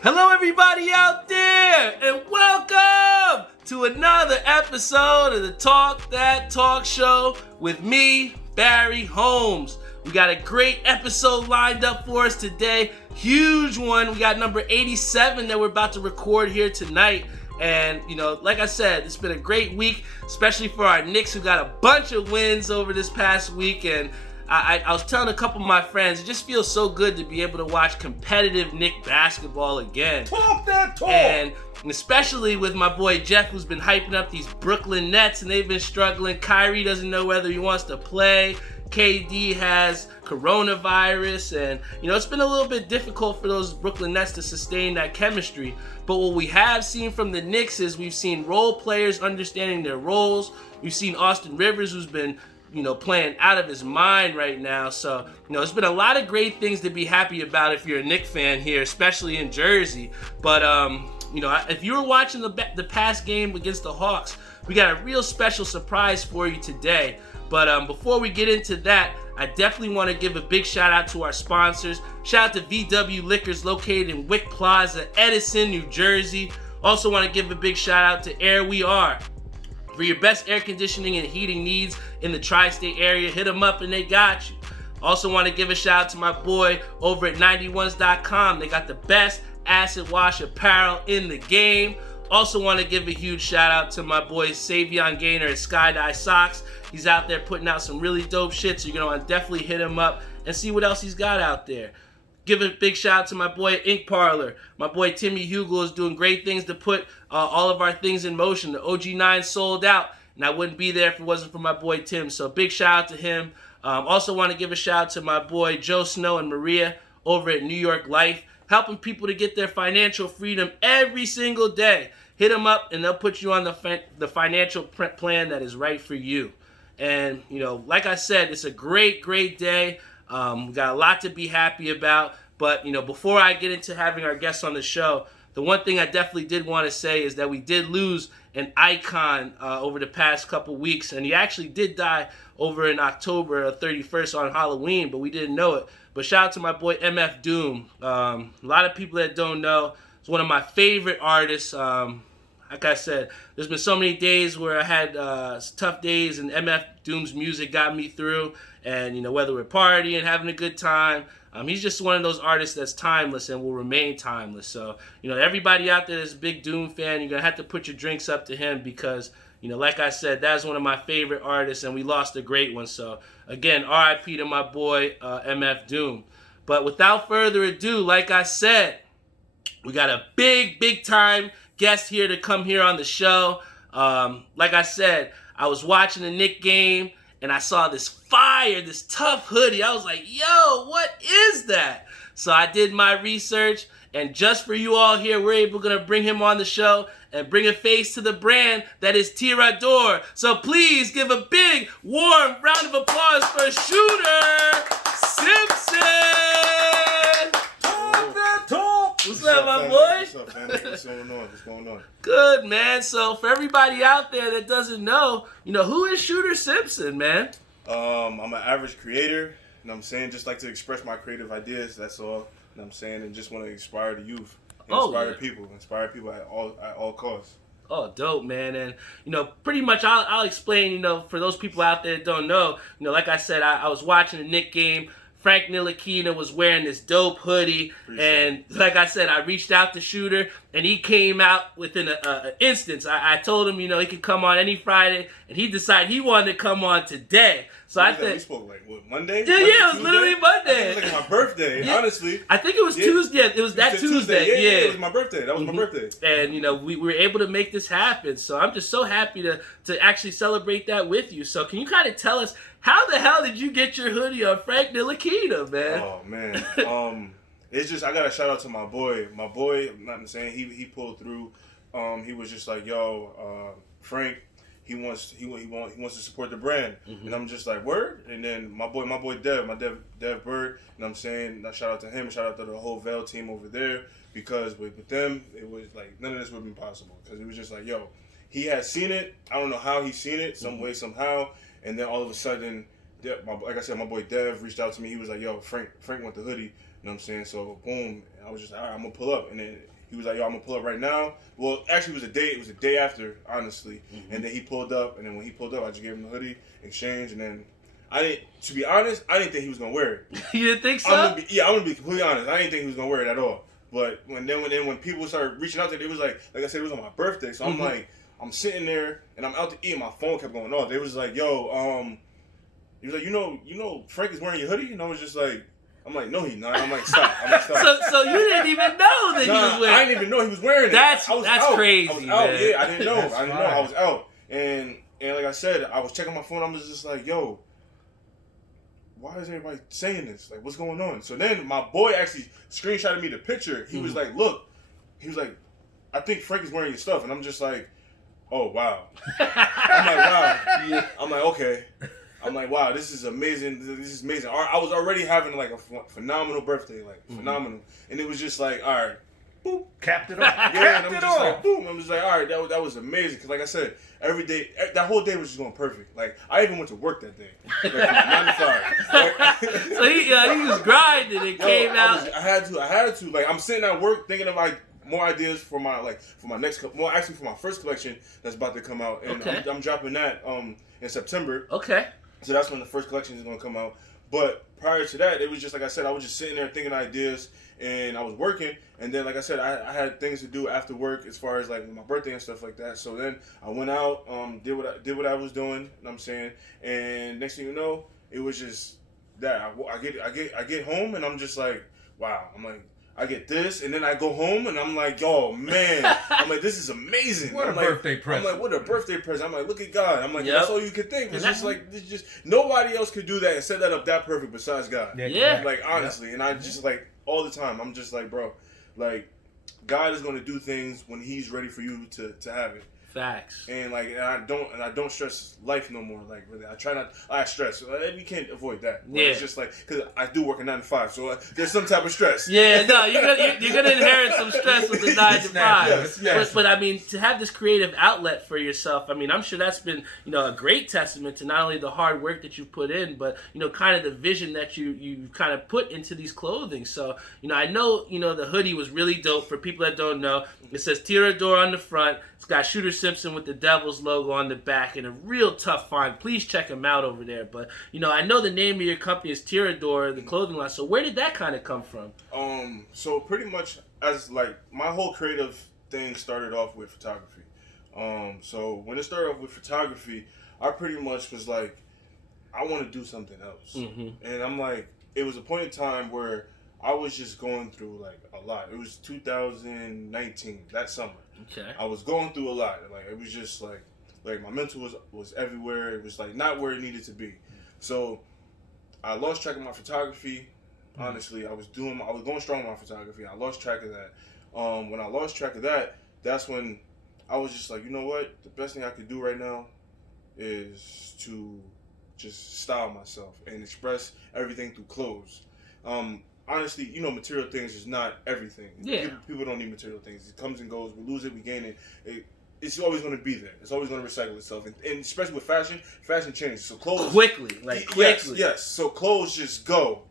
Hello, everybody out there, and welcome to another episode of the Talk That Talk Show with me, Barry Holmes. We got a great episode lined up for us today. Huge one. We got number 87 that we're about to record here tonight. And, like I said, it's been a great week, especially for our Knicks, who got a bunch of wins over this past week. And I was telling a couple of my friends, it just feels so good to be able to watch competitive Knick basketball again. Talk that talk! And especially with my boy Jeff, who's been hyping up these Brooklyn Nets, and they've been struggling. Kyrie doesn't know whether he wants to play. KD has coronavirus, and it's been a little bit difficult for those Brooklyn Nets to sustain that chemistry. But what we have seen from the Knicks is we've seen role players understanding their roles. We've seen Austin Rivers, who's been playing out of his mind right now. So, it's been a lot of great things to be happy about if you're a Knicks fan here, especially in Jersey. But, if you were watching the past game against the Hawks, we got a real special surprise for you today. But before we get into that, I definitely want to give a big shout out to our sponsors. Shout out to VW Liquors located in Wick Plaza, Edison, New Jersey. Also want to give a big shout out to Air We Are. For your best air conditioning and heating needs in the tri-state area, hit them up and they got you. Also want to give a shout out to my boy over at 91s.com. They got the best acid wash apparel in the game. Also want to give a huge shout out to my boy Savion Gaynor at Skydye Socks. He's out there putting out some really dope shit, so you're going to want to definitely hit him up and see what else he's got out there. Give a big shout out to my boy Ink Parlor. My boy Timmy Hugel is doing great things to put all of our things in motion. The OG9 sold out, and I wouldn't be there if it wasn't for my boy Tim. So big shout out to him. Also want to give a shout out to my boy Joe Snow and Maria over at New York Life, helping people to get their financial freedom every single day. Hit them up, and they'll put you on the financial plan that is right for you. And, like I said, it's a great, great day. We got a lot to be happy about, but before I get into having our guests on the show, the one thing I definitely did want to say is that we did lose an icon over the past couple weeks, and he actually did die over in October 31st on Halloween, but we didn't know it. But shout out to my boy MF Doom. A lot of people that don't know, he's one of my favorite artists. Like I said, there's been so many days where I had tough days, and MF Doom's music got me through. And, whether we're partying, having a good time, he's just one of those artists that's timeless and will remain timeless. So, everybody out there that's a big Doom fan, you're going to have to put your drinks up to him because, like I said, that's one of my favorite artists, and we lost a great one. So, again, RIP to my boy, MF Doom. But without further ado, like I said, we got a big, big time guest here to come here on the show. Like I said, I was watching the Knicks game, and I saw this tough hoodie. I was like, yo, what is that? So I did my research, and just for you all here, we're going to bring him on the show and bring a face to the brand that is Tirador. So please give a big, warm round of applause for Shooter Simpson. What's up, my boy? What's up, family? What's going on? Good, man. So for everybody out there that doesn't know, who is Shooter Simpson, man? I'm an average creator, just like to express my creative ideas, that's all, and just want to inspire the youth, inspire people at all costs. Oh, dope, man. And, pretty much I'll explain, for those people out there that don't know, like I said, I was watching the Knicks game. Frank Ntilikina was wearing this dope hoodie, and like I said, I reached out to Shooter, and he came out within an instance. I told him, he could come on any Friday, and he decided he wanted to come on today. So I think we spoke Monday. Yeah, it was literally Monday. It was like my birthday, honestly. I think it was Tuesday. It was that Tuesday. Yeah, it was my birthday. That was my birthday. And we were able to make this happen. So I'm just so happy to actually celebrate that with you. So can you kind of tell us how the hell did you get your hoodie on Frank Ntilikina, man? Oh man, it's just I gotta shout out to my boy. My boy, I'm not saying he pulled through. He was just like, yo, Frank. He wants to support the brand, and I'm just like, word. And then my boy Dev Bird, and shout out to him, shout out to the whole Vail team over there, because with them it was like none of this would have been possible, because it was just like, yo, he had seen it. I don't know how he seen it, some way, somehow, and then all of a sudden, like I said, my boy Dev reached out to me. He was like, yo, Frank want the hoodie. know what I'm saying? So boom, I was just all right, I'm gonna pull up, and then he was like, yo, I'm gonna pull up right now. Well, actually, it was a day after, honestly. And then he pulled up, and then when he pulled up, I just gave him the hoodie, exchange, and then to be honest, I didn't think he was gonna wear it. You didn't think so? I'm gonna be completely honest. I didn't think he was gonna wear it at all. But when people started reaching out to it, it was like I said, it was on my birthday. So I'm like, I'm sitting there and I'm out to eat, and my phone kept going off. They was like, yo, he was like, you know, Frank is wearing your hoodie, and I was just like. I'm like, no, he's not. I'm like, stop. So you didn't even know that he was wearing it? I didn't even know he was wearing it. That's crazy, I was man. out, yeah. I didn't know. I was out. And like I said, I was checking my phone. I was just like, yo, why is everybody saying this? Like, what's going on? So then my boy actually screenshotted me the picture. He was like, look. He was like, I think Frank is wearing your stuff. And I'm just like, oh, wow. I'm like, wow. Yeah. I'm like, okay. I'm like, wow, this is amazing. This is amazing. I was already having like a phenomenal birthday, like phenomenal. And it was just like, all right, boom, capped it off. Yeah, and I'm just like, boom. I'm just like, all right, that was amazing. Because like I said, every day, that whole day was just going perfect. Like I even went to work that day, like, from 9 to 5. So he was grinding. It came out. I had to. Like I'm sitting at work thinking of like more ideas for my next, more actually for my first collection that's about to come out, and I'm dropping that in September. Okay. So that's when the first collection is going to come out. But prior to that, it was just like I said, I was just sitting there thinking ideas, and I was working. And then, like I said, I had things to do after work as far as like my birthday and stuff like that. So then I went out, did what I was doing. You know what I'm saying? And next thing you know, it was just that I get home, and I'm just like, wow. I'm like, I get this, and then I go home, and I'm like, oh, man. I'm like, this is amazing. What a birthday present. I'm like, what a birthday present. I'm like, look at God. I'm like, that's all you could think. It's just like, nobody else could do that and set that up that perfect besides God. Yeah. Like, honestly. And I just, like, all the time, I'm just like, bro, like, God is going to do things when he's ready for you to have it. Facts. And like, I don't stress life no more. Like, really, I stress. You can't avoid that. But it's just like, because I do work a 9 to 5, so there's some type of stress. Yeah, no, you're gonna inherit some stress with the 9 to 5. Yes. But I mean, to have this creative outlet for yourself, I mean, I'm sure that's been a great testament to not only the hard work that you put in, but kind of the vision that you kind of put into these clothing. So I know the hoodie was really dope. For people that don't know, it says Tirador on the front. It's got Shooter Simpson with the Devils logo on the back, and a real tough find. Please check him out over there. But I know the name of your company is Tirador, the clothing line. So where did that kind of come from? So pretty much as like my whole creative thing started off with photography. So when it started off with photography, I pretty much was like, I want to do something else. And I'm like, it was a point in time where I was just going through like a lot. It was 2019, that summer. Okay. I was going through a lot. Like it was just like my mental was everywhere. It was like not where it needed to be. So I lost track of my photography. Honestly, I was going strong with my photography. I lost track of that. When I lost track of that, that's when I was just like, you know what? The best thing I could do right now is to just style myself and express everything through clothes. Honestly, material things is not everything. Yeah. People don't need material things. It comes and goes. We lose it, we gain it. It's always going to be there. It's always going to recycle itself. And especially with fashion changes. So clothes... Quickly. Yes. So clothes just go.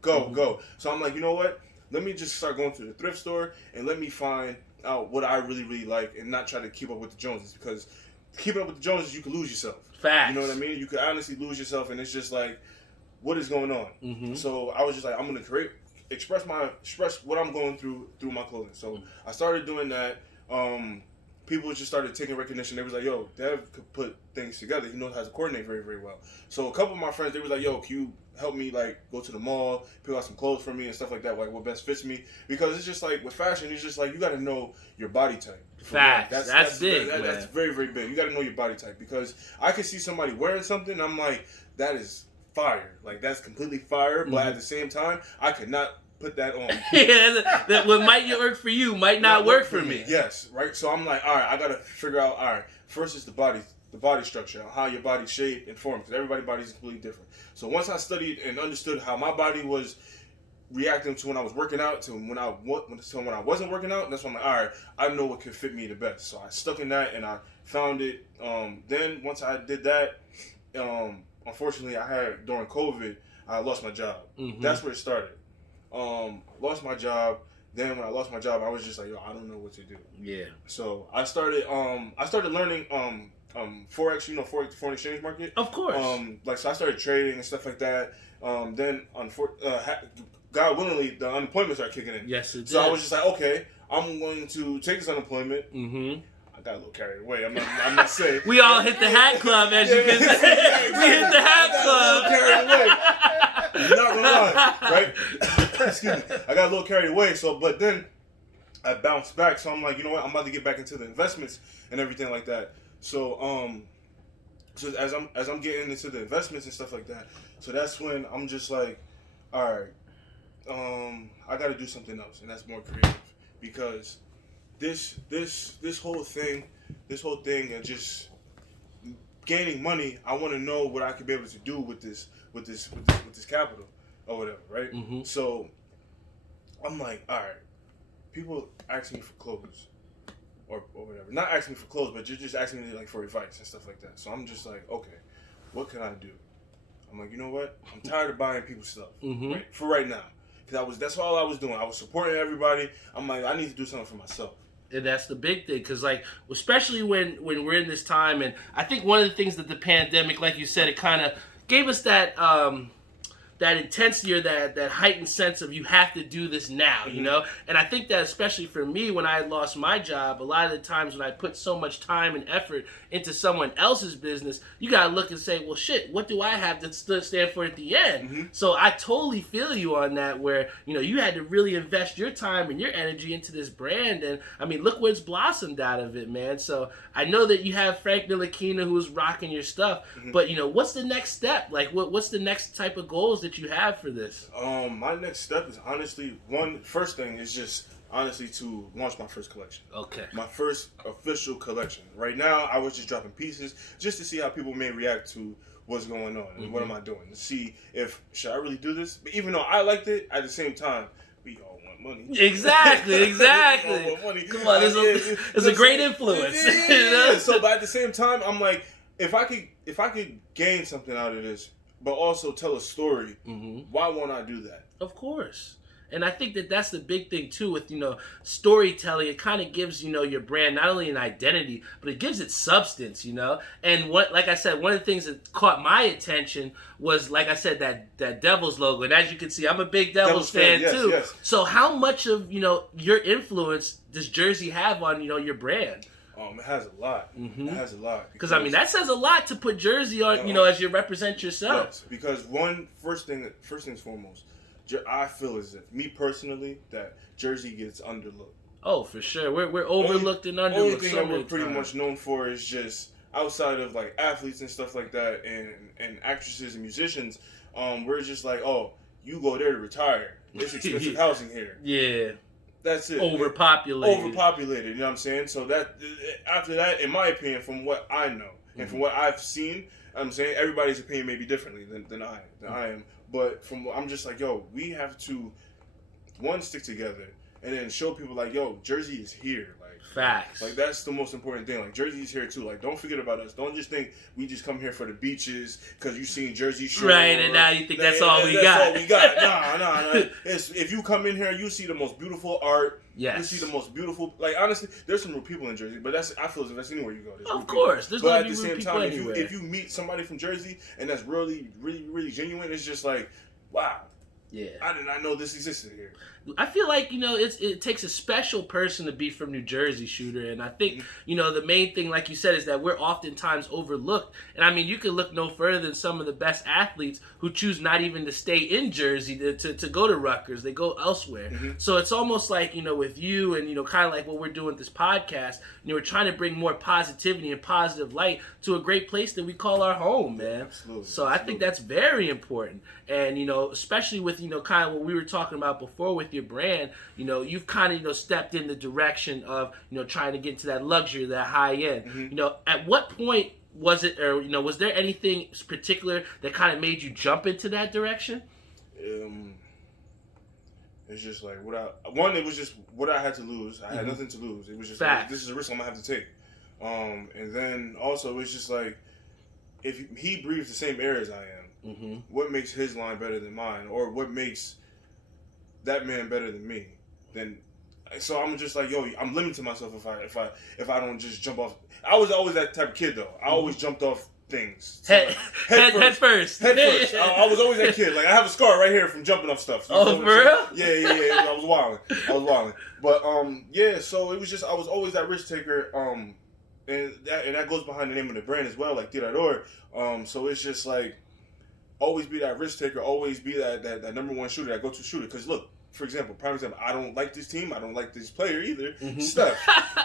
So I'm like, you know what? Let me just start going to the thrift store and let me find out what I really, really like and not try to keep up with the Joneses. Because keeping up with the Joneses, you can lose yourself. Facts. You know what I mean? You could honestly lose yourself, and it's just like, what is going on? So I was just like, I'm going to express what I'm going through my clothing. So I started doing that. People just started taking recognition. They was like, yo, Dev could put things together. He knows how to coordinate very, very well. So a couple of my friends, they was like, yo, can you help me like go to the mall, pick out some clothes for me and stuff like that, like what best fits me? Because it's just like with fashion, it's just like you got to know your body type. Facts. That's big. That's very, very big. You got to know your body type, because I could see somebody wearing something, and I'm like, that is fire. Like that's completely fire. But at the same time, I could not put that on. that what might work for you might not work for me. Yes, right. So I'm like, all right, I gotta figure out. All right, first is the body structure, how your body shape and form, because everybody's body is completely different. So once I studied and understood how my body was reacting to when I was working out to when I wasn't working out, that's when I'm like, all right, I know what could fit me the best. So I stuck in that and I found it. Then once I did that, unfortunately, during COVID, I lost my job. That's where it started. Lost my job. Then when I lost my job, I was just like, yo, I don't know what to do. Yeah. So I started learning forex, foreign exchange market. Of course. So I started trading and stuff like that. Then God willingly, the unemployment started kicking in. Yes, it did. So I was just like, okay, I'm going to take this unemployment. Mm-hmm. I got a little carried away. I'm not saying. We all hit the hat club, as you can say. We hit the hat club. Carried away. Not gonna lie, right? Excuse me. I got a little carried away. But then I bounced back. So I'm like, you know what? I'm about to get back into the investments and everything like that. So so as I'm getting into the investments and stuff like that, so that's when I'm just like, all right, I got to do something else, and that's more creative, because this whole thing and just gaining money, I want to know what I could be able to do with this capital or whatever, right? Mm-hmm. So I'm like, all right, people ask me for clothes or whatever, not asking me for clothes, but just asking me like for advice and stuff like that. So I'm just like, okay, what can I do? I'm like, you know what? I'm tired of buying people's stuff, Mm-hmm. right? For right now, because that's all I was doing. I was supporting everybody. I'm like, I need to do something for myself. And that's the big thing, because like, especially when we're in this time, and I think one of the things that the pandemic, like you said, it kind of gave us that that intensity, or that heightened sense of you have to do this now, you know? And I think that especially for me, when I lost my job, a lot of the times when I put so much time and effort into someone else's business, you gotta look and say, well, shit, what do I have to stand for at the end? Mm-hmm. So I totally feel you on that, where, you know, you had to really invest your time and your energy into this brand, and I mean, look what's blossomed out of it, man. So I know that you have Frank Ntilikina who's rocking your stuff, but, you know, what's the next step? Like, what's the next type of goals that you have for this? My next step is honestly, first thing is just honestly to launch my first collection. Okay. My first official collection. Right now, I was just dropping pieces just to see how people may react to what's going on and what am I doing, to see if should I really do this. But even though I liked it, at the same time, we all want money. Exactly. We all want money. Come on, it's a great influence. Yeah. You know? So, but at the same time, I'm like, if I could gain something out of this, but also tell a story, why won't I do that? Of course. And I think that that's the big thing too with, you know, storytelling. It kind of gives, you know, your brand not only an identity, but it gives it substance, you know. And like I said, one of the things that caught my attention was, like I said, that Devils logo. And as you can see, I'm a big Devils fan yes, too. Yes. So how much of, you know, your influence does jersey have on, you know, your brand? It has a lot. It has a lot. Because I mean, that says a lot to put jersey on, you know, as you represent yourself. Yes, because first things foremost, I feel as if, me personally, that jersey gets underlooked. Oh, for sure. We're overlooked and underlooked. Only thing so that we're many pretty times. much known for is just outside of like athletes and stuff like that, and actresses and musicians. We're just like, oh, you go there to retire. It's expensive housing here. Yeah. That's it. Overpopulated. You know what I'm saying? So that after that, in my opinion, from what I know and from what I've seen, I'm saying everybody's opinion may be differently than I am. But I'm just like, yo, we have to stick together and then show people like, yo, Jersey is here. Like, facts. Like, that's the most important thing. Like, Jersey is here too. Like, don't forget about us. Don't just think we just come here for the beaches because you seen Jersey Shore. Right, and now you think that's all we got. That's all we got. Nah. If you come in here, you see the most beautiful art. Yes. You see the most beautiful. Like, honestly, there's some rude people in Jersey, but I feel as if that's anywhere you go. Of course, there's but gonna at be the rude same people time, anywhere. if you meet somebody from Jersey and that's really, really, really genuine, it's just like, wow. Yeah. I did not know this existed here. I feel like, you know, it takes a special person to be from New Jersey, Shooter. And I think, you know, the main thing, like you said, is that we're oftentimes overlooked. And I mean, you can look no further than some of the best athletes who choose not even to stay in Jersey to go to Rutgers. They go elsewhere. So it's almost like, you know, with you and, you know, kind of like what we're doing with this podcast, you know, we're trying to bring more positivity and positive light to a great place that we call our home, man. Absolutely. So I think that's very important. And, you know, especially with, you know, kind of what we were talking about before with your brand, you know, you've kind of, you know, stepped in the direction of, you know, trying to get into that luxury, that high end. You know, at what point was it, or, you know, was there anything particular that kind of made you jump into that direction? It's just like it was just what I had to lose. I had nothing to lose. It was just like, this is a risk I'm gonna have to take. And then also it was just like, if he breathes the same air as I am, what makes his line better than mine, or what makes that man better than me, then. So I'm just like, yo, I'm limiting myself if I don't just jump off. I was always that type of kid though. I always jumped off things. So head first. Head first. I was always that kid. Like I have a scar right here from jumping off stuff. Oh, for real? Yeah. I was wilding. But yeah. So it was just I was always that risk taker. And that goes behind the name of the brand as well, like Tirador. So it's just like always be that risk taker. Always be that number one shooter, that go-to shooter. Because look. For example, prime example, I don't like this team. I don't like this player either, Steph.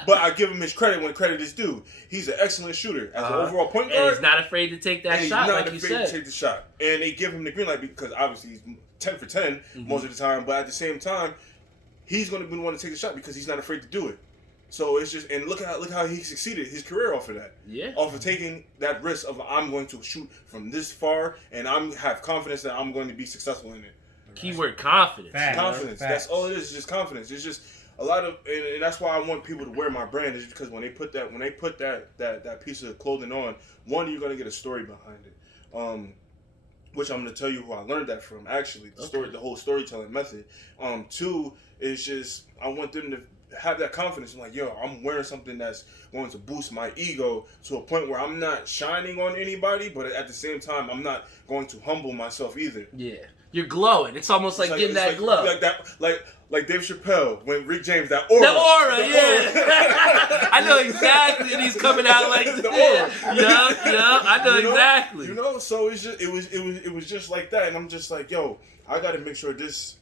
But I give him his credit when credit is due. He's an excellent shooter. As an overall point guard. And he's not afraid to take that shot, like you said. He's not afraid to take the shot. And they give him the green light because obviously he's 10 for 10 most of the time. But at the same time, he's going to be the one to take the shot because he's not afraid to do it. So it's just, and look how he succeeded his career off of that. Yeah. Off of taking that risk of I'm going to shoot from this far and have confidence that I'm going to be successful in it. Keyword confidence. Confidence. That's all it is. It's just confidence. It's just a lot of, and that's why I want people to wear my brand. Is because when they put that piece of clothing on, one, you're gonna get a story behind it. Which I'm gonna tell you who I learned that from. Actually, the whole storytelling method. Two is just I want them to have that confidence. I'm like, yo, I'm wearing something that's going to boost my ego to a point where I'm not shining on anybody, but at the same time, I'm not going to humble myself either. Yeah. You're glowing. It's almost like getting that glow. Like Dave Chappelle, when Rick James, that aura. The aura, yeah. I know exactly that he's coming out like this. Yeah, I know exactly. You know, so it was just like that, and I'm just like, yo, I got to make sure this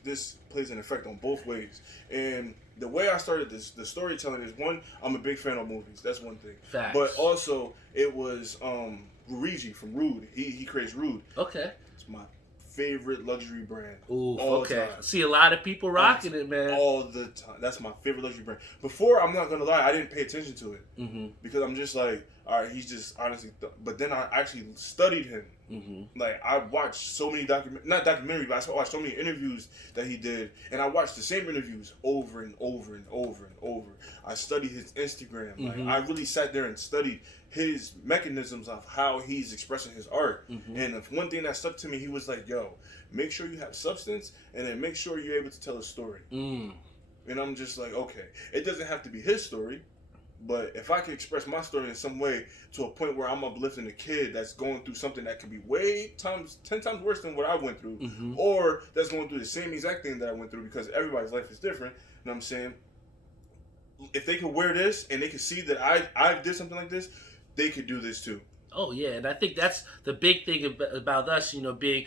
plays an effect on both ways. And the way I started the storytelling is, one, I'm a big fan of movies. That's one thing. Facts. But also, it was Ruigi from Rude. He creates Rude. Okay. It's my favorite luxury brand. Ooh, okay. See a lot of people rocking it, man. All the time. That's my favorite luxury brand. Before, I'm not gonna lie, I didn't pay attention to it because I'm just like, all right, he's just honestly. But then I actually studied him. Like I watched so many not documentaries, but I watched so many interviews that he did, and I watched the same interviews over and over and over and over. I studied his Instagram. Like I really sat there and studied his mechanisms of how he's expressing his art. And if one thing that stuck to me, he was like, yo, make sure you have substance, and then make sure you're able to tell a story. And I'm just like, okay, it doesn't have to be his story, but if I can express my story in some way to a point where I'm uplifting a kid that's going through something that could be 10 times worse than what I went through, or that's going through the same exact thing that I went through, because everybody's life is different, you know what I'm saying? If they could wear this and they could see that I did something like this, they could do this too. Oh yeah, and I think that's the big thing about us, being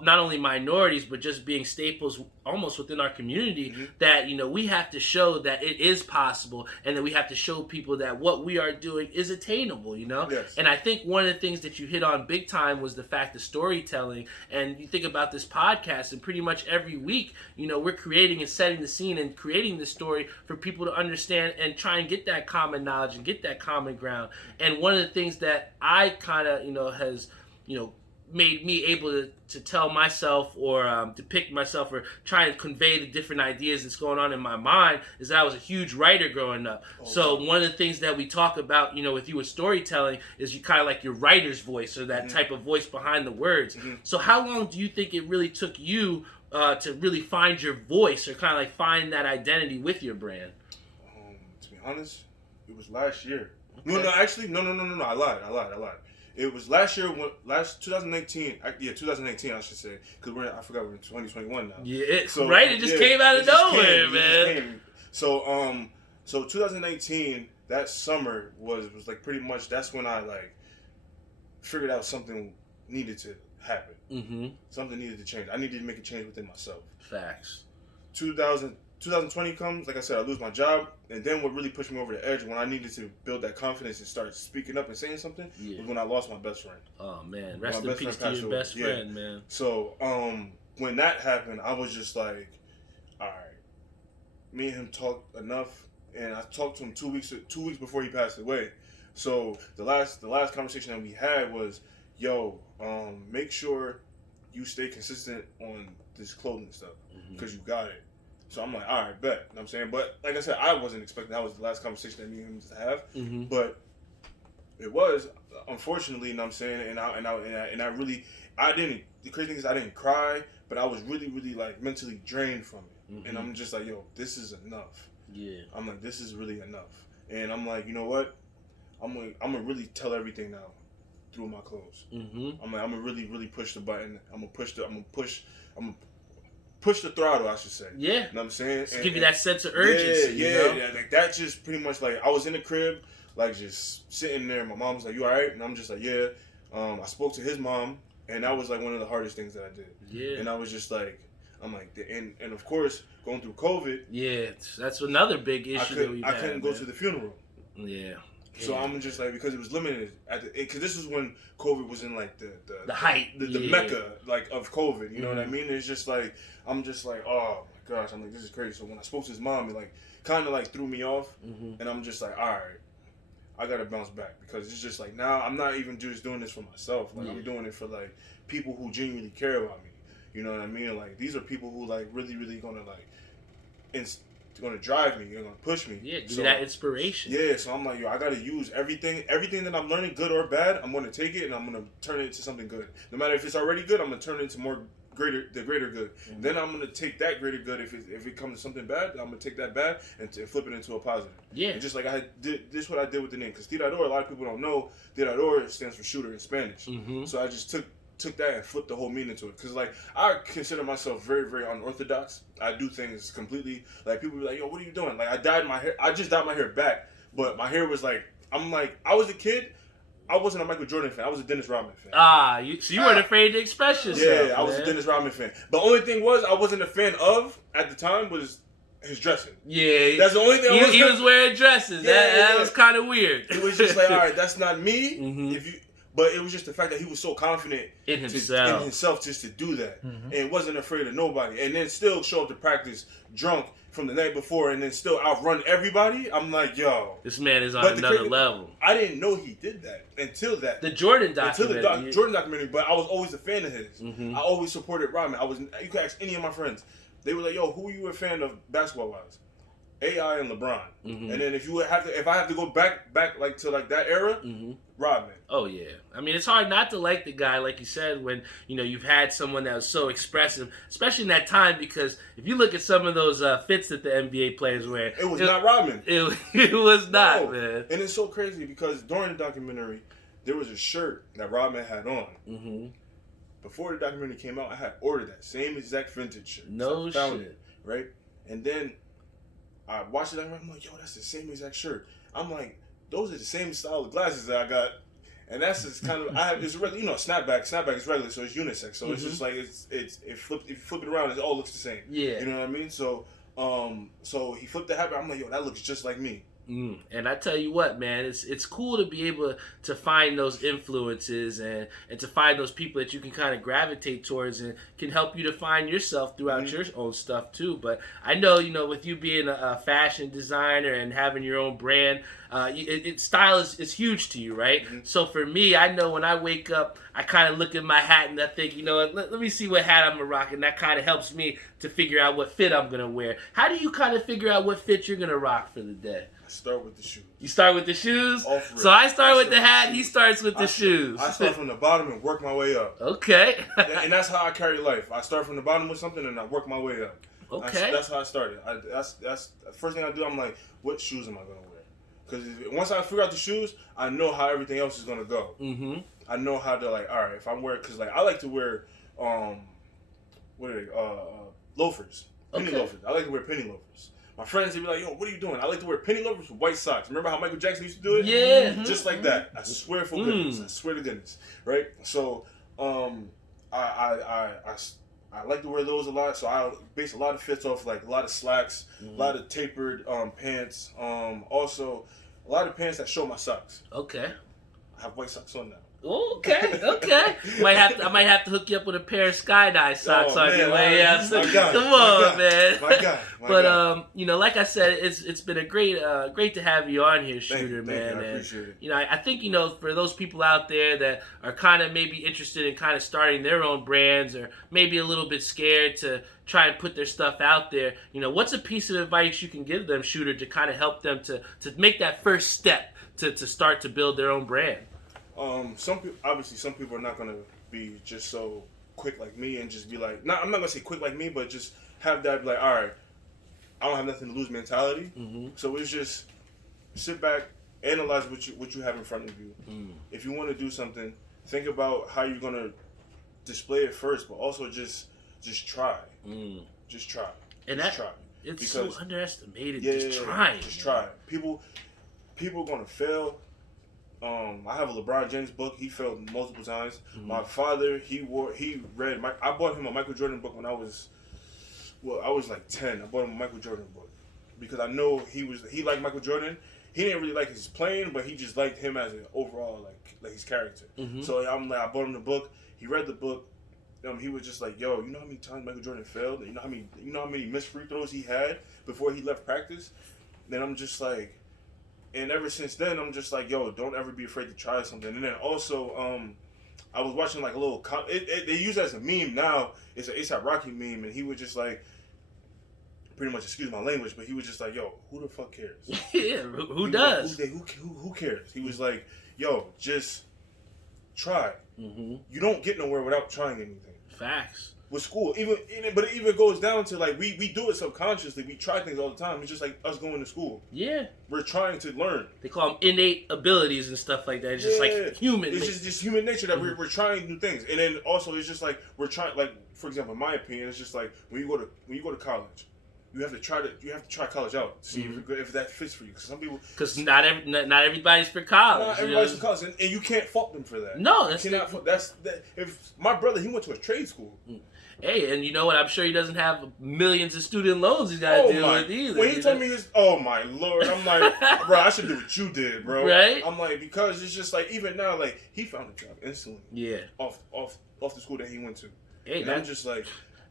not only minorities, but just being staples almost within our community, that, we have to show that it is possible, and that we have to show people that what we are doing is attainable, Yes. And I think one of the things that you hit on big time was the fact of storytelling. And you think about this podcast, and pretty much every week, we're creating and setting the scene and creating the story for people to understand and try and get that common knowledge and get that common ground. And one of the things that I kind of, has, made me able to tell myself or depict myself or try and convey the different ideas that's going on in my mind is that I was a huge writer growing up. So one of the things that we talk about, with you with storytelling is you kind of like your writer's voice, or that type of voice behind the words. So how long do you think it really took you to really find your voice, or kind of like find that identity with your brand? To be honest, it was last year. Okay. No, actually, no. I lied. It was last year, 2018. 2018, I should say, because I forgot we're in 2021 now. Yeah, so, right. It just came out of nowhere, man. So 2018, that summer was like pretty much. That's when I like figured out something needed to happen. Something needed to change. I needed to make a change within myself. Facts. 2020 comes, like I said, I lose my job, and then what really pushed me over the edge when I needed to build that confidence and start speaking up and saying something was when I lost my best friend. Oh man, rest in peace to your best friend, man. So when that happened, I was just like, all right, me and him talked enough, and I talked to him 2 weeks before he passed away. So the last conversation that we had was, yo, make sure you stay consistent on this clothing stuff, because you got it. So I'm like, all right, bet. You know what I'm saying? But like I said, I wasn't expecting that was the last conversation that me and him to have. But it was, unfortunately, you know what I'm saying? And I really, the crazy thing is I didn't cry, but I was really, really like mentally drained from it. and I'm just like, yo, this is enough. Yeah. I'm like, this is really enough, and I'm like, you know what? I'm gonna really tell everything now through my clothes. I'm like, I'm gonna really, really push the button. I'm gonna push the throttle, I should say. Yeah. You know what I'm saying? To give you that sense of urgency. Yeah. Like, that just pretty much, like, I was in the crib, like, just sitting there. My mom was like, you all right? And I'm just like, yeah. I spoke to his mom, and that was, like, one of the hardest things that I did. Yeah. And I was just like, I'm like, and of course, going through COVID. Yeah, that's another big issue I couldn't go to the funeral. Yeah. So I'm just like, because it was limited because this was when COVID was in like the height, the mecca like of COVID. You know what I mean? It's just like, I'm just like, oh my gosh, I'm like, this is crazy. So when I spoke to his mom, it like kind of like threw me off, and I'm just like, all right, I gotta bounce back, because it's just like, now I'm not even just doing this for myself. Like, I'm doing it for like people who genuinely care about me. You know what I mean? Like, these are people who like really, really gonna like gonna drive me, you're gonna push me. Yeah, give you that inspiration. Yeah, so I'm like, yo, I gotta use everything that I'm learning, good or bad. I'm gonna take it and I'm gonna turn it into something good. No matter if it's already good, I'm gonna turn it into the greater good. Then I'm gonna take that greater good. If it comes to something bad, I'm gonna take that bad and flip it into a positive. Yeah. And just like this is what I did with the name, because Tirador, a lot of people don't know, Tirador stands for shooter in Spanish. So I just took that and flipped the whole meaning to it, because like, I consider myself very, very unorthodox. I do things completely, like, people be like, yo, what are you doing? Like, I just dyed my hair back, but my hair was like, I'm like, I was a kid, I wasn't a Michael Jordan fan, I was a Dennis Rodman fan. So you weren't afraid to express yourself. Yeah, I was a Dennis Rodman fan. The only thing was, I wasn't a fan of at the time was his dressing. Yeah, that's the only thing. He was wearing dresses. That was kind of weird. It was just like, all right, that's not me. But it was just the fact that he was so confident in himself just to do that, and wasn't afraid of nobody, and then still show up to practice drunk from the night before, and then still outrun everybody. I'm like, yo, this man is on another level. I didn't know he did that until the Jordan documentary. Until the Jordan documentary, but I was always a fan of his. I always supported Rodman. You could ask any of my friends. They were like, yo, who are you a fan of basketball wise? AI and LeBron. And then if I have to go back like to like that era, Rodman. Oh yeah. I mean, it's hard not to like the guy, like you said, when you've had someone that was so expressive, especially in that time, because if you look at some of those fits that the NBA players wear, it was not Rodman. It was not, man. And it's so crazy because during the documentary, there was a shirt that Rodman had on. Before the documentary came out, I had ordered that same exact vintage shirt. No so I found shit. It, right? And then I watched it. I'm like, yo, that's the same exact shirt. I'm like, those are the same style of glasses that I got, and that's just kind of it's regular, snapback. Snapback is regular, so it's unisex. So it's just like if you flip it around, it all looks the same. Yeah, you know what I mean. So so he flipped the hat. I'm like, yo, that looks just like me. And I tell you what, man, it's cool to be able to find those influences and to find those people that you can kind of gravitate towards and can help you to find yourself throughout your own stuff too. But I know, with you being a fashion designer and having your own brand, style is huge to you, right? So for me, I know when I wake up, I kind of look at my hat and I think, let me see what hat I'm going to rock, and that kind of helps me to figure out what fit I'm going to wear. How do you kind of figure out what fit you're going to rock for the day? I start with the shoes. You start with the shoes? So I start with the hat, he starts with the shoes. I start from the bottom and work my way up. Okay. And that's how I carry life. I start from the bottom with something and I work my way up. Okay. That's how I started. That's the first thing I do. I'm like, what shoes am I going to wear? Because once I figure out the shoes, I know how everything else is going to go. I know how to, like, all right, if I'm wearing, because, like, I like to wear, what are they, loafers. Penny loafers. I like to wear penny loafers. My friends, they be like, yo, what are you doing? I like to wear penny loafers with white socks. Remember how Michael Jackson used to do it? Yeah. Just like that. I swear for goodness. I swear to goodness. Right? So, I like to wear those a lot. So I base a lot of fits off, like, a lot of slacks, a lot of tapered pants. Also, a lot of pants that show my socks. Okay. I have white socks on now. Okay. I might have to hook you up with a pair of sky-dye socks on your way out. So, come on, man. My God. But like I said, it's been a great to have you on here, Shooter, man. I appreciate it. I think for those people out there that are kind of maybe interested in kind of starting their own brands, or maybe a little bit scared to try and put their stuff out there, what's a piece of advice you can give them, Shooter, to kind of help them to make that first step to start to build their own brand? Some people are not gonna be just so quick like me and just be like, I'm not gonna say quick like me, but just have that like, all right, I don't have nothing to lose mentality. Mm-hmm. So it's just sit back, analyze what you have in front of you. If you want to do something, think about how you're gonna display it first, but also just try. Just try. And just try. It's because, so underestimated. Yeah, just trying. Just try. People are gonna fail. I have a LeBron James book. He failed multiple times. My father, I bought him a Michael Jordan book when I was like 10. I bought him a Michael Jordan book because I know he liked Michael Jordan. He didn't really like his playing, but he just liked him as an overall like his character. So I bought him the book. He read the book. He was just like, yo, you know how many times Michael Jordan failed? You know how many missed free throws he had before he left practice? Then I'm just like, and ever since then, I'm just like, yo, don't ever be afraid to try something. And then also, I was watching like a little, they use it as a meme now. It's an A$AP Rocky meme, and he was just like, pretty much, excuse my language, but he was just like, yo, who the fuck cares? Yeah, who does? Who cares? He was like, yo, just try. You don't get nowhere without trying anything. Facts. With school, but it even goes down to like we do it subconsciously. We try things all the time. It's just like us going to school. Yeah, we're trying to learn. They call them innate abilities and stuff like that. It's just like human. It's just human nature that we're trying new things. And then also it's just like we're trying. Like for example, in my opinion, it's just like when you go to college, you have to try college out to see if that fits for you. Because not everybody's for college. Not everybody's for college, and you can't fault them for that. No, if my brother, he went to a trade school. Hey, and you know what? I'm sure he doesn't have millions of student loans he's got to deal with either. When he told me this, oh my Lord, I'm like, bro, I should do what you did, bro. Right? I'm like, because it's just like, even now, like, he found a job instantly. Yeah. Off the school that he went to. Hey, and I'm just like,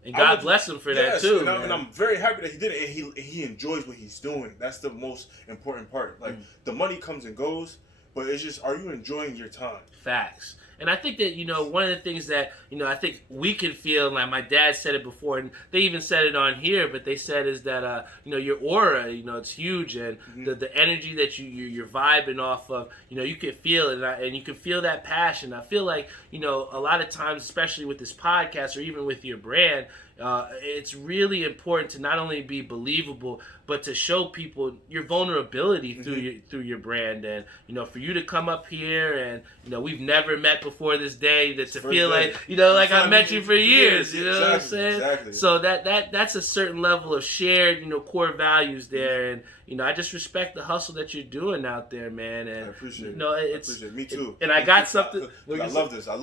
and God bless him for that too. And I'm very happy that he did it, and he enjoys what he's doing. That's the most important part. Like the money comes and goes, but it's just, are you enjoying your time? Facts. And I think that, one of the things that, I think we can feel, like my dad said it before, and they even said it on here, but they said is that, your aura, it's huge, and the energy that you're vibing off of, you can feel it, and you can feel that passion. I feel like, a lot of times, especially with this podcast or even with your brand, it's really important to not only be believable, but to show people your vulnerability through your brand. And for you to come up here and we've never met before this day, that to feel like like I met you for years, you know what I'm saying? Exactly. So that's a certain level of shared core values there, and I just respect the hustle that you're doing out there, man. And I appreciate it. I appreciate it. Me too. And I got something. I love this whole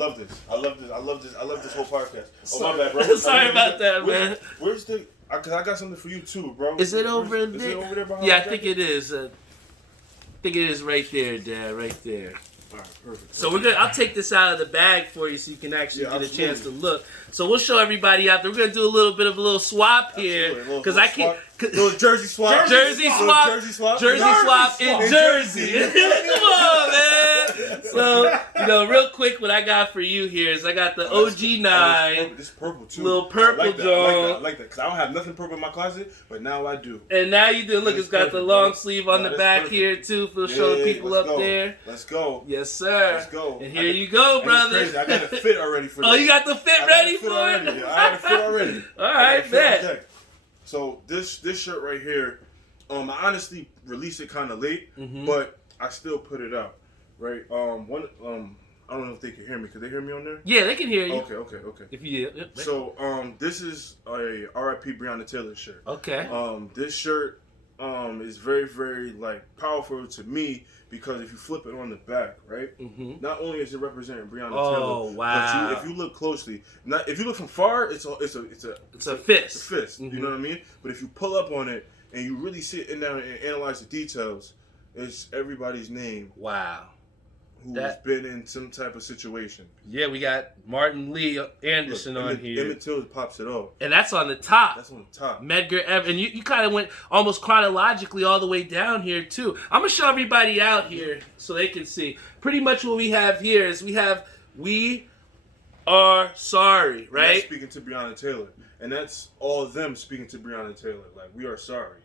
podcast. Oh, my bad, bro. Sorry about that, man. Where's the? Cause I got something for you too, bro. Is it over there? Is it over there behind? Yeah, I think it is. I think it is right there, Dad. Right there. All right, perfect. So I'll take this out of the bag for you so you can actually get a chance to look. So we'll show everybody out there. We're gonna do a little bit of a little swap here because I can't. Little jersey swap. Jersey swap in Jersey. Come on, man. So real quick, what I got for you here is I got the OG9. This purple too. Little purple John. I like that because I don't have nothing purple in my closet, but now I do. And now you do. Look, it's got the long sleeve on the back here too for showing people up there. Let's go. Yes, sir. Let's go. And here you go, brother. I got a fit already for this. Oh, you got the fit ready for it? I got a fit already. All right, bet. So this shirt right here, I honestly released it kind of late, but I still put it out, right? I don't know if they can hear me. Can they hear me on there? Yeah, they can hear you. Okay. If you, so this is a R.I.P. Bruscianelli Taylor shirt. Okay. This shirt is very, very powerful to me because if you flip it on the back, right? Not only is it representing Bruscianelli Taylor, oh wow! But if you look closely, if you look from far, it's a fist. It's a fist. You know what I mean? But if you pull up on it and you really sit in there and analyze the details, it's everybody's name. Wow. Who's been in some type of situation. Yeah, we got Martin Lee Anderson on here. Emmett Till pops it off. And that's on the top. Medgar Evers. And you kind of went almost chronologically all the way down here, too. I'm going to show everybody out here so they can see. Pretty much what we have here is we are sorry, right? That's speaking to Bruscianelli Taylor. And that's all of them speaking to Bruscianelli Taylor. Like, we are sorry.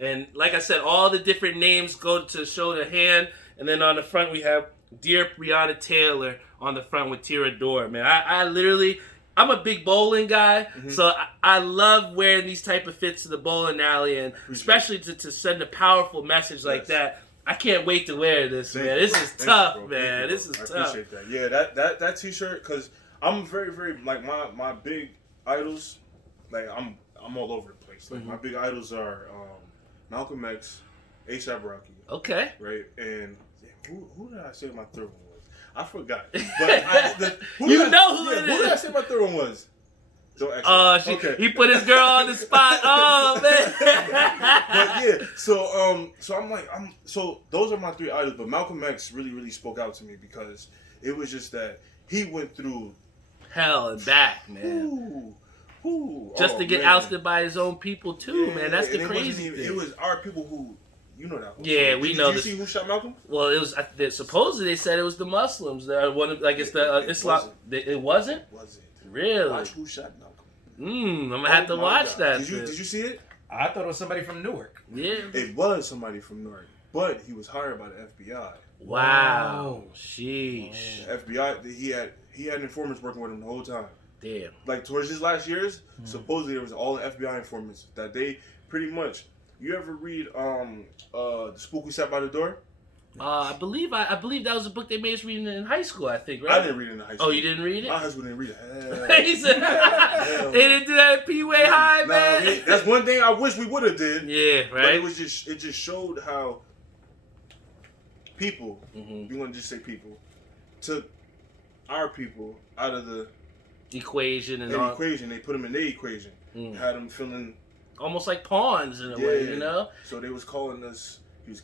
And like I said, all the different names go to show the hand. And then on the front, we have Dear Bruscianelli Taylor on the front with Tirador, man. I literally, I'm a big bowling guy, so I love wearing these type of fits to the bowling alley, and especially to send a powerful message like that. I can't wait to wear this, man. This is tough, man. This is tough. I appreciate that. Yeah, that T-shirt, because I'm very, very, like, my big idols, like, I'm all over the place. Like, my big idols are Malcolm X, A$AP Rocky. Okay. Right? And who did I say my third one was? I forgot. But who did I say my third one was? He put his girl on the spot. Oh, man. But yeah, so I'm like, so those are my three idols. But Malcolm X really, really spoke out to me because it was just that he went through hell and back, man. Just to get ousted by his own people too, man. That's the crazy thing. It was our people who, you know that. Yeah, we know. Did you see who shot Malcolm? Well, it was supposedly they said it was the Muslims. It's the Islam. It wasn't. Was it? Really? Watch who shot Malcolm. I'm gonna have to watch that. Did you see it? I thought it was somebody from Newark. Yeah. It was somebody from Newark, but he was hired by the FBI. Wow. Sheesh. The FBI. He had informants working with him the whole time. Damn. Like towards his last years, supposedly there was all the FBI informants that they pretty much. You ever read The Spook Who Sat by the Door? I believe that was a book they made us reading in high school, I think, right? I didn't read it in high school. Oh, you didn't read it? My high school didn't read it. He said, they didn't do that at P-Way High, man. That's one thing I wish we would have did. Yeah, right. But it just showed how people, we want to just say people, took our people out of the equation equation. They put them in their equation. Had them feeling almost like pawns in a way, you know. So they was calling us. He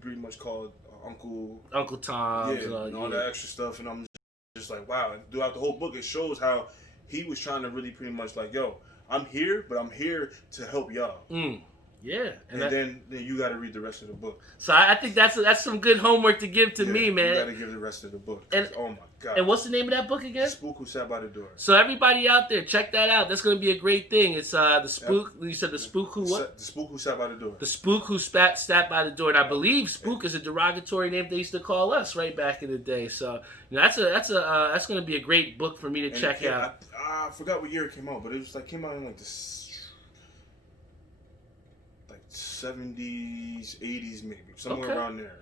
pretty much called Uncle Tom, and all that extra stuff. And I'm just like, wow. And throughout the whole book, it shows how he was trying to really pretty much like, yo, I'm here, but I'm here to help y'all. Yeah, and then you got to read the rest of the book. So I think that's some good homework to give to me, man. You got to give the rest of the book. And, oh my God! And what's the name of that book again? The Spook Who Sat by the Door. So everybody out there, check that out. That's going to be a great thing. It's the spook. You said the spook who what? The Spook Who Sat by the Door. The spook who sat by the door, and I believe spook is a derogatory name they used to call us right back in the day. So that's going to be a great book for me to check out. I forgot what year it came out, but it was like came out in like the 70s, 80s, maybe somewhere around there.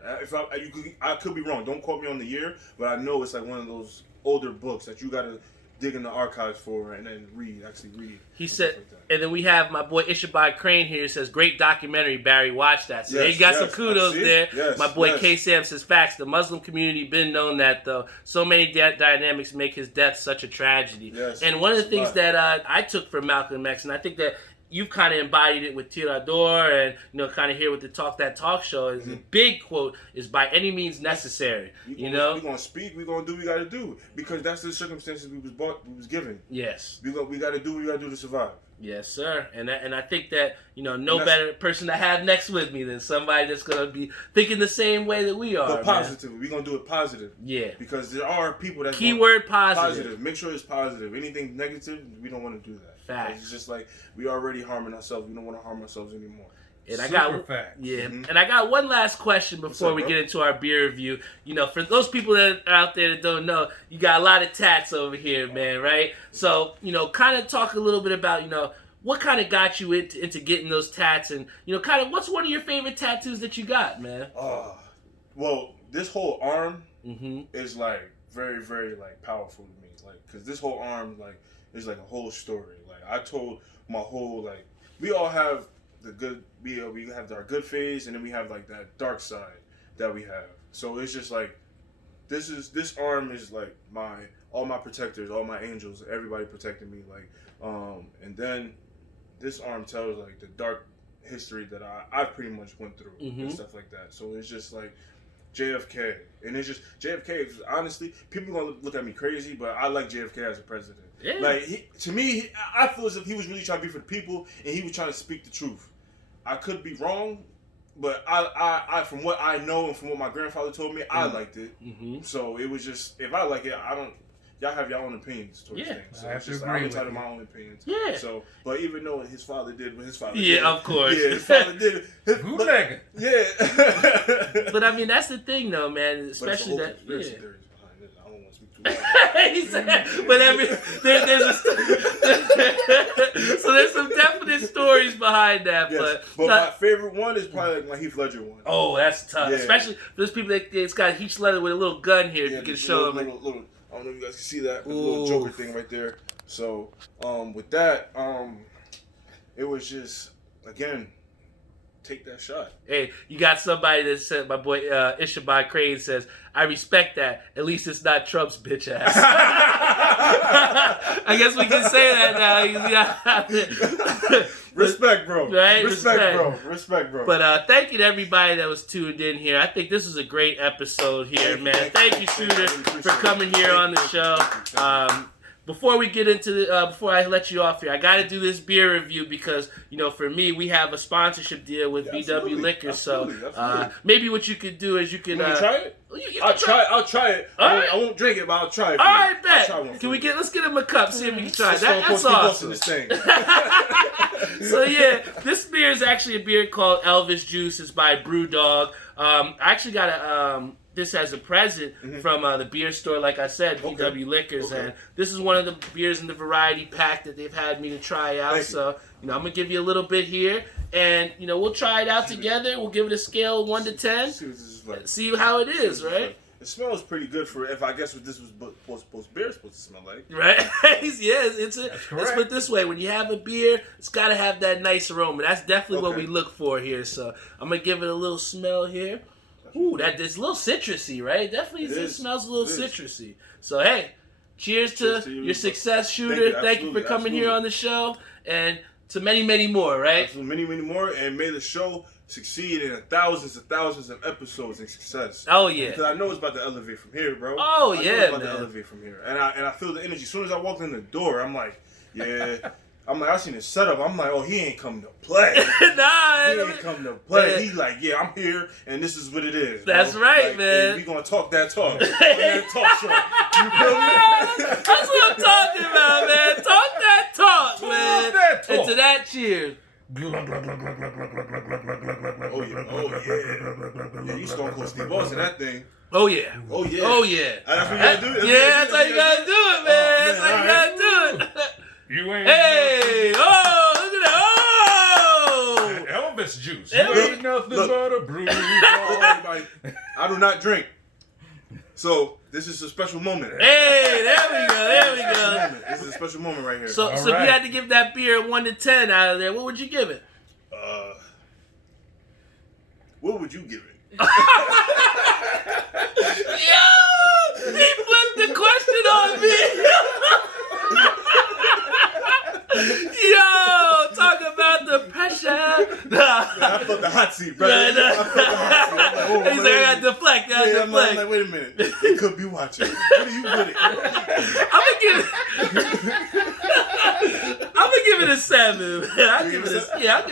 I could be wrong. Don't quote me on the year, but I know it's like one of those older books that you got to dig in the archives for and then actually read. He said, like and then we have my boy Ishabad Crane here. He says, great documentary, Barry. Watch that. So he got some kudos there. Yes, my boy K. Sam says, facts. The Muslim community been known that though. So many dynamics make his death such a tragedy. Yes, and one of the things that I took from Malcolm X, and I think that you've kind of embodied it with Tirador and, kind of here with the Talk Show. Is the big quote is by any means necessary. We're going to speak, we're going to do what we got to do. Because that's the circumstances we was given. Yes. We got to do what we got to do to survive. Yes, sir. And I think that, no better person to have next with me than somebody that's going to be thinking the same way that we are. But positively. We're going to do it positive. Yeah. Because there are people that keyword positive. Make sure it's positive. Anything negative, we don't want to do that. Facts. It's just like we already harming ourselves. We don't want to harm ourselves anymore. And facts. Yeah. And I got one last question before we get into our beer review. For those people that are out there that don't know, you got a lot of tats over here, man, right? So, kind of talk a little bit about, what kind of got you into getting those tats, and kind of what's one of your favorite tattoos that you got, man? Well, this whole arm is like very, very like powerful to me, like because this whole arm like is like a whole story. Like I told my whole like we all have the good we have our good phase, and then we have like that dark side that we have. So it's just like this arm is like all my protectors, all my angels, everybody protecting me, like and then this arm tells like the dark history that I pretty much went through and stuff like that. So it's just like JFK, and it's just JFK. Honestly, people gonna look at me crazy, but I like JFK as a president. Yeah. Like I feel as if he was really trying to be for the people, and he was trying to speak the truth. I could be wrong, but I from what I know and from what my grandfather told me, I liked it. So it was just if I like it, I don't. Y'all have your own opinions towards things. So I have to agree I'm with entitled to my own opinions. Yeah. So, but even though his father did what his father did. Yeah, of course. Yeah, his father did it. Yeah. But I mean, that's the thing, though, man. Especially that. Theories behind it. I don't want to speak too He said, but there's some definite stories behind that. Yes, but my favorite one is probably like my Heath Ledger one. Oh, that's tough. Yeah. Especially for those people that it's got Heath Ledger with a little gun here. Yeah, you can show them. Little, I don't know if you guys can see that. The little Joker thing right there. So, with that, it was just, again, take that shot. Hey, you got somebody that said, my boy Ishabad Crane says, I respect that. At least it's not Trump's bitch ass. I guess we can say that now. Respect, bro. Right? Respect, bro. But thank you to everybody that was tuned in here. I think this was a great episode here, man. Thank you, Shooter, for coming here on the show. Before we get into before I let you off here, I got to do this beer review because, for me, we have a sponsorship deal with VW Liquor. Absolutely. Maybe what you could do is you can try it. I'll try it. I won't drink it, but I'll try it. All right, bet. Let's get him a cup, see if we can try it. That's awesome. This thing. So yeah, this beer is actually a beer called Elvis Juice. It's by Brewdog. I actually got this as a present from the beer store, like I said, VW Liquors, and this is one of the beers in the variety pack that they've had me to try out. So, I'm gonna give you a little bit here, and we'll try it out together. We'll give it a scale of 1 to 10. See how it is, right? It smells pretty good for if I guess what this was beer is supposed to smell like. Right? Yes, let's put it this way: when you have a beer, it's got to have that nice aroma. That's definitely what we look for here. So I'm gonna give it a little smell here. Ooh, it's a little citrusy, right? Definitely it smells a little citrusy. So, hey, cheers to your success, Shooter. Thank you for coming here on the show. And to many, many more, right? Many, many more. And may the show succeed in thousands and thousands of episodes and success. Oh, yeah. Because I know it's about to elevate from here, bro. Oh, I know it's about to elevate from here. And I feel the energy. As soon as I walked in the door, I'm like, yeah. I seen his setup. I'm like, oh, he ain't come to play. He ain't come to play. He's like, yeah, I'm here, and this is what it is. That's right, man. Hey, we gonna talk that talk. On that talk show. You feel me? That's what I'm talking about, man. Talk that talk, man. That talk. And to that, cheers. Yeah, you Stone Cold Steve Austin that thing. Oh yeah. Oh yeah. Oh yeah. That's what you gotta do. That's how you gotta do it, man. That's how you gotta do it. You ain't hey! Oh, look at that! Oh! Elvis Juice. You ain't nothing but a brew. I do not drink. So this is a special moment. Hey, there we go. This is a special moment right here. So if you had to give that beer 1 to 10 out of there, what would you give it? What would you give it? Yo! He flipped the question on me! Yo, talk about the pressure. I felt the hot seat, bro. He's like, I got deflect. I'm like, wait a minute. They could be watching. What are you with it? I'm gonna give it a 7. I'll give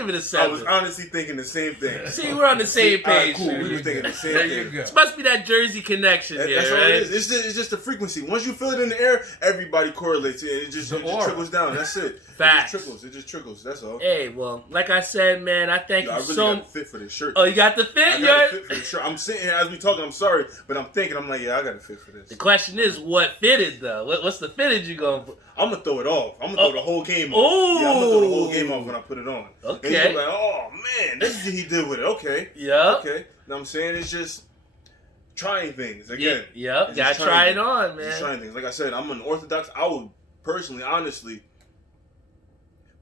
it a 7. I was honestly thinking the same thing. See, we're on the same page. Cool. We were thinking the same thing. It must be that Jersey connection here, that's right? all it is. It's just the frequency. Once you feel it in the air, everybody correlates it. It just trickles down. That's it. Facts. It just trickles. That's all. Hey, well, like I said, man, I thank you so much. I really got the fit for this shirt. Oh, you got the fit? I got the fit for the shirt. I'm sitting here as we talking. I'm sorry, but I'm thinking. I'm like, yeah, I got the fit for this. The question is, what fitted though? What's the fitted you gonna put? I'm gonna throw it off. I'm gonna throw the whole game off. Ooh. Yeah, I'm gonna throw the whole game off when I put it on. Okay. And you're like, oh man, this is what he did with it. Okay. Yeah. Okay. Know what I'm saying? It's just trying things again. Yep. Gotta try it on, man. Just trying things. Like I said, I'm an Orthodox. I would personally, honestly,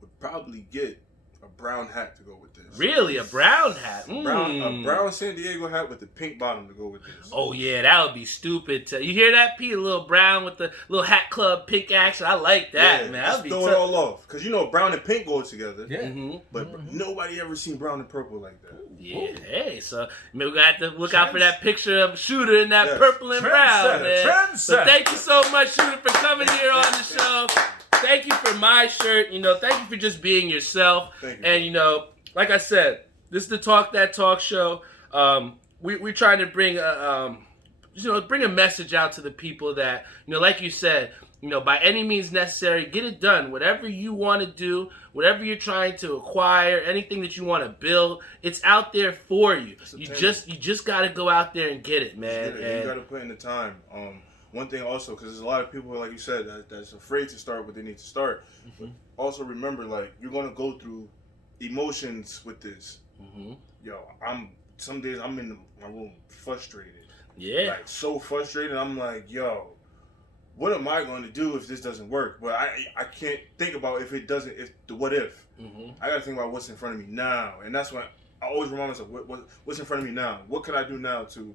would probably get a brown hat to go with this. Really, a brown hat? A brown San Diego hat with the pink bottom to go with this. Oh yeah, that would be stupid. You hear that, Pete? A little brown with the little hat club pink action. I like that, man. Just throw it all off, cause brown and pink go together. Yeah. But nobody ever seen brown and purple like that. Yeah. Hey, so we're gonna have to look out for that picture of Shooter in that purple and brown, man. So thank you so much, Shooter, for coming here on the show. Thank you for my shirt. Thank you for just being yourself. Thank you. And like I said, this is the Talk That Talk show. We're trying to bring bring a message out to the people that, like you said, by any means necessary, get it done. Whatever you want to do, whatever you're trying to acquire, anything that you want to build, it's out there for you. You just got to go out there and get it, man. You got to put in the time. one thing also, because there's a lot of people, like you said, that's afraid to start what they need to start. Mm-hmm. But also remember, like, you're gonna go through emotions with this. Mm-hmm. Yo, some days I'm in my room frustrated. Yeah. Like, so frustrated. I'm like, yo, what am I going to do if this doesn't work? But I can't think about if it doesn't, what if. Mm-hmm. I got to think about what's in front of me now. And that's when I always remind myself, what's in front of me now? What can I do now to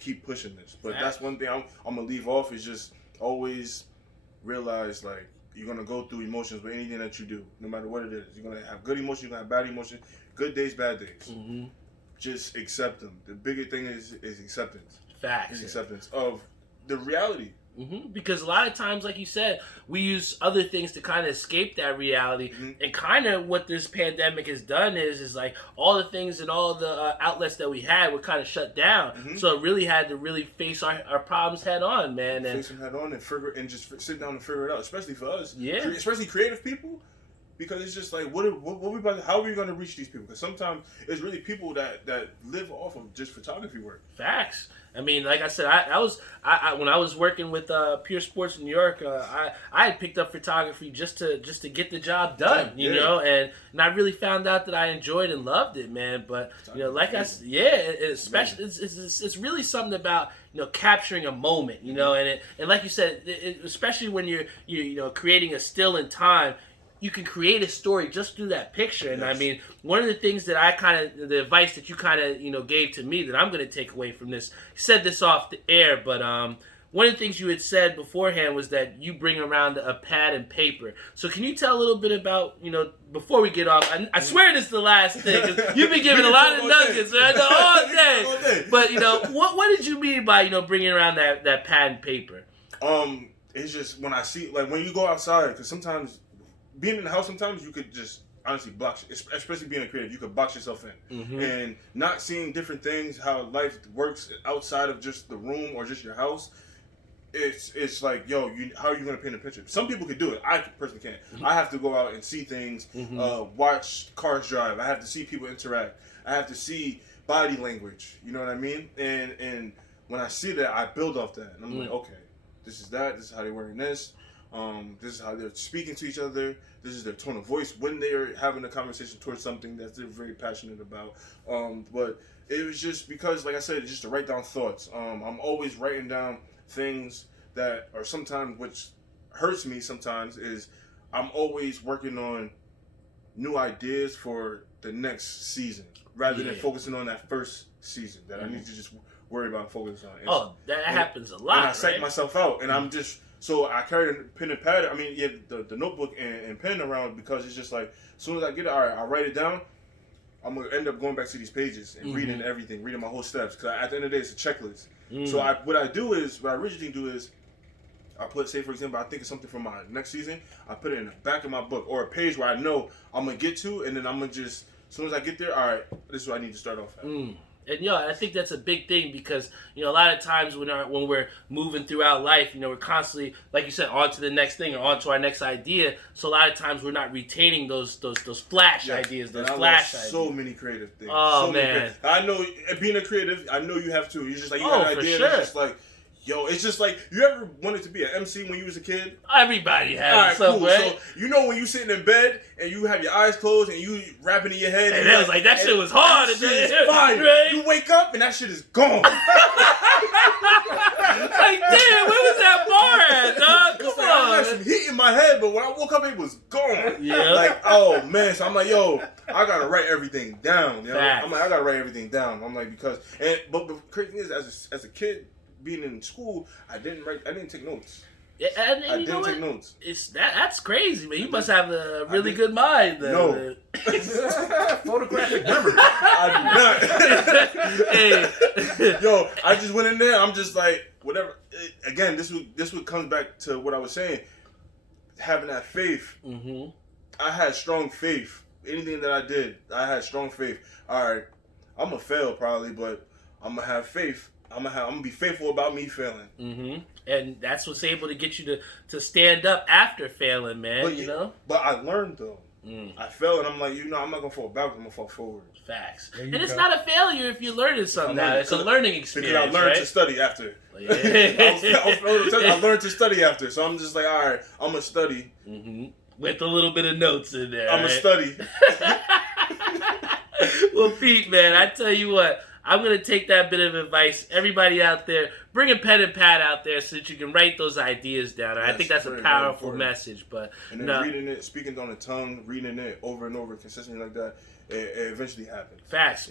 keep pushing this? But that's one thing I'm going to leave off is just always realize, like, you're going to go through emotions with anything that you do, no matter what it is. You're going to have good emotions, you're going to have bad emotions, good days, bad days. Mm-hmm. Just accept them. The bigger thing is acceptance. Facts. Is acceptance of the reality. Mm-hmm. Because a lot of times, like you said, we use other things to kind of escape that reality. Mm-hmm. And kind of what this pandemic has done is like all the things and all the outlets that we had were kind of shut down. Mm-hmm. So it really had to really face our problems head on, man. Face them head on and just sit down and figure it out, especially for us. Yeah. Especially creative people. Because it's just like, how are we going to reach these people? Because sometimes it's really people that live off of just photography work. Facts. I mean, like I said, I when I was working with Pure Sports in New York, I had picked up photography just to get the job done, you know, and I really found out that I enjoyed and loved it, man. But you know, like I said, especially it's really something about capturing a moment, and like you said, especially when you're creating a still in time. You can create a story just through that picture. And I mean, one of the things that the advice that you kind of, gave to me that I'm going to take away from this, you said this off the air, but one of the things you had said beforehand was that you bring around a pad and paper. So can you tell a little bit about, before we get off, I swear this is the last thing, 'cause you've been giving a lot of nuggets, man, all day. But, what did you mean by, bringing around that pad and paper? It's just when I see, like, when you go outside, because sometimes being in the house, sometimes you could just honestly box, especially being a creative, you could box yourself in. Mm-hmm. And not seeing different things, how life works outside of just the room or just your house. It's like, yo, how are you going to paint a picture? Some people could do it. I personally can't. Mm-hmm. I have to go out and see things, watch cars drive. I have to see people interact. I have to see body language. You know what I mean? And when I see that, I build off that. And I'm like, okay, this is that. This is how they're wearing this. This is how they're speaking to each other. This is their tone of voice when they're having a conversation towards something that they're very passionate about. But it was just because, like I said, just to write down thoughts. I'm always writing down things that are sometimes, which hurts me sometimes, is I'm always working on new ideas for the next season rather than focusing on that first season that I need to just worry about and focus on. That happens a lot. And I psych myself out, and I'm just. So I carry a pen and pad. I mean, the notebook and pen around because it's just like, as soon as I get it, all right, I write it down. I'm going to end up going back to these pages and reading everything, reading my whole steps. Because at the end of the day, it's a checklist. So what I originally do is, I put, say, for example, I think of something for my next season. I put it in the back of my book or a page where I know I'm going to get to. And then I'm going to just, as soon as I get there, all right, this is what I need to start off at. And I think that's a big thing because a lot of times when we're moving throughout life, we're constantly, like you said, on to the next thing or on to our next idea. So a lot of times we're not retaining those flash ideas, those flash ideas. So many creative things. Oh man, I know being a creative, I know you have too. You're just like you got an idea. For sure. It's just like. Yo, it's just like, you ever wanted to be an MC when you was a kid? Everybody has. All right, some cool. way. So, when you sitting in bed and you have your eyes closed and you rapping in your head. And it was like, that shit was hard. That shit is fire. Right? You wake up and that shit is gone. Like, damn, where was that bar at, dog? Come on. I had some heat in my head, but when I woke up, it was gone. Yeah. Like, oh, man. So I'm like, yo, I got to write everything down. You know? I'm like, I got to write everything down. I'm like, but the crazy thing is, as a kid, being in school, I didn't take notes. I didn't take notes. That's crazy, man. You must have a really good mind. No. Photographic memory. I do not. Yo, I just went in there. I'm just like, whatever. Again, this would come back to what I was saying. Having that faith. Mm-hmm. I had strong faith. Anything that I did, I had strong faith. All right, I'm going to fail probably, but I'm going to have faith. I'm gonna be faithful about me failing. Mm-hmm. And that's what's able to get you to stand up after failing, man. But I learned though. I fell, and I'm like, I'm not gonna fall back. I'm gonna fall forward. Facts. And it's not a failure if you're learning something now. It's a learning experience. Because I learned to study after. Yeah. I learned to study after. So I'm just like, all right, I'm gonna study. With a little bit of notes in there. I'm gonna study. Well, Pete, man, I tell you what. I'm going to take that bit of advice. Everybody out there, bring a pen and pad out there so that you can write those ideas down. I think that's a powerful message. And then reading it, speaking on the tongue, reading it over and over consistently like that, it eventually happens. Facts.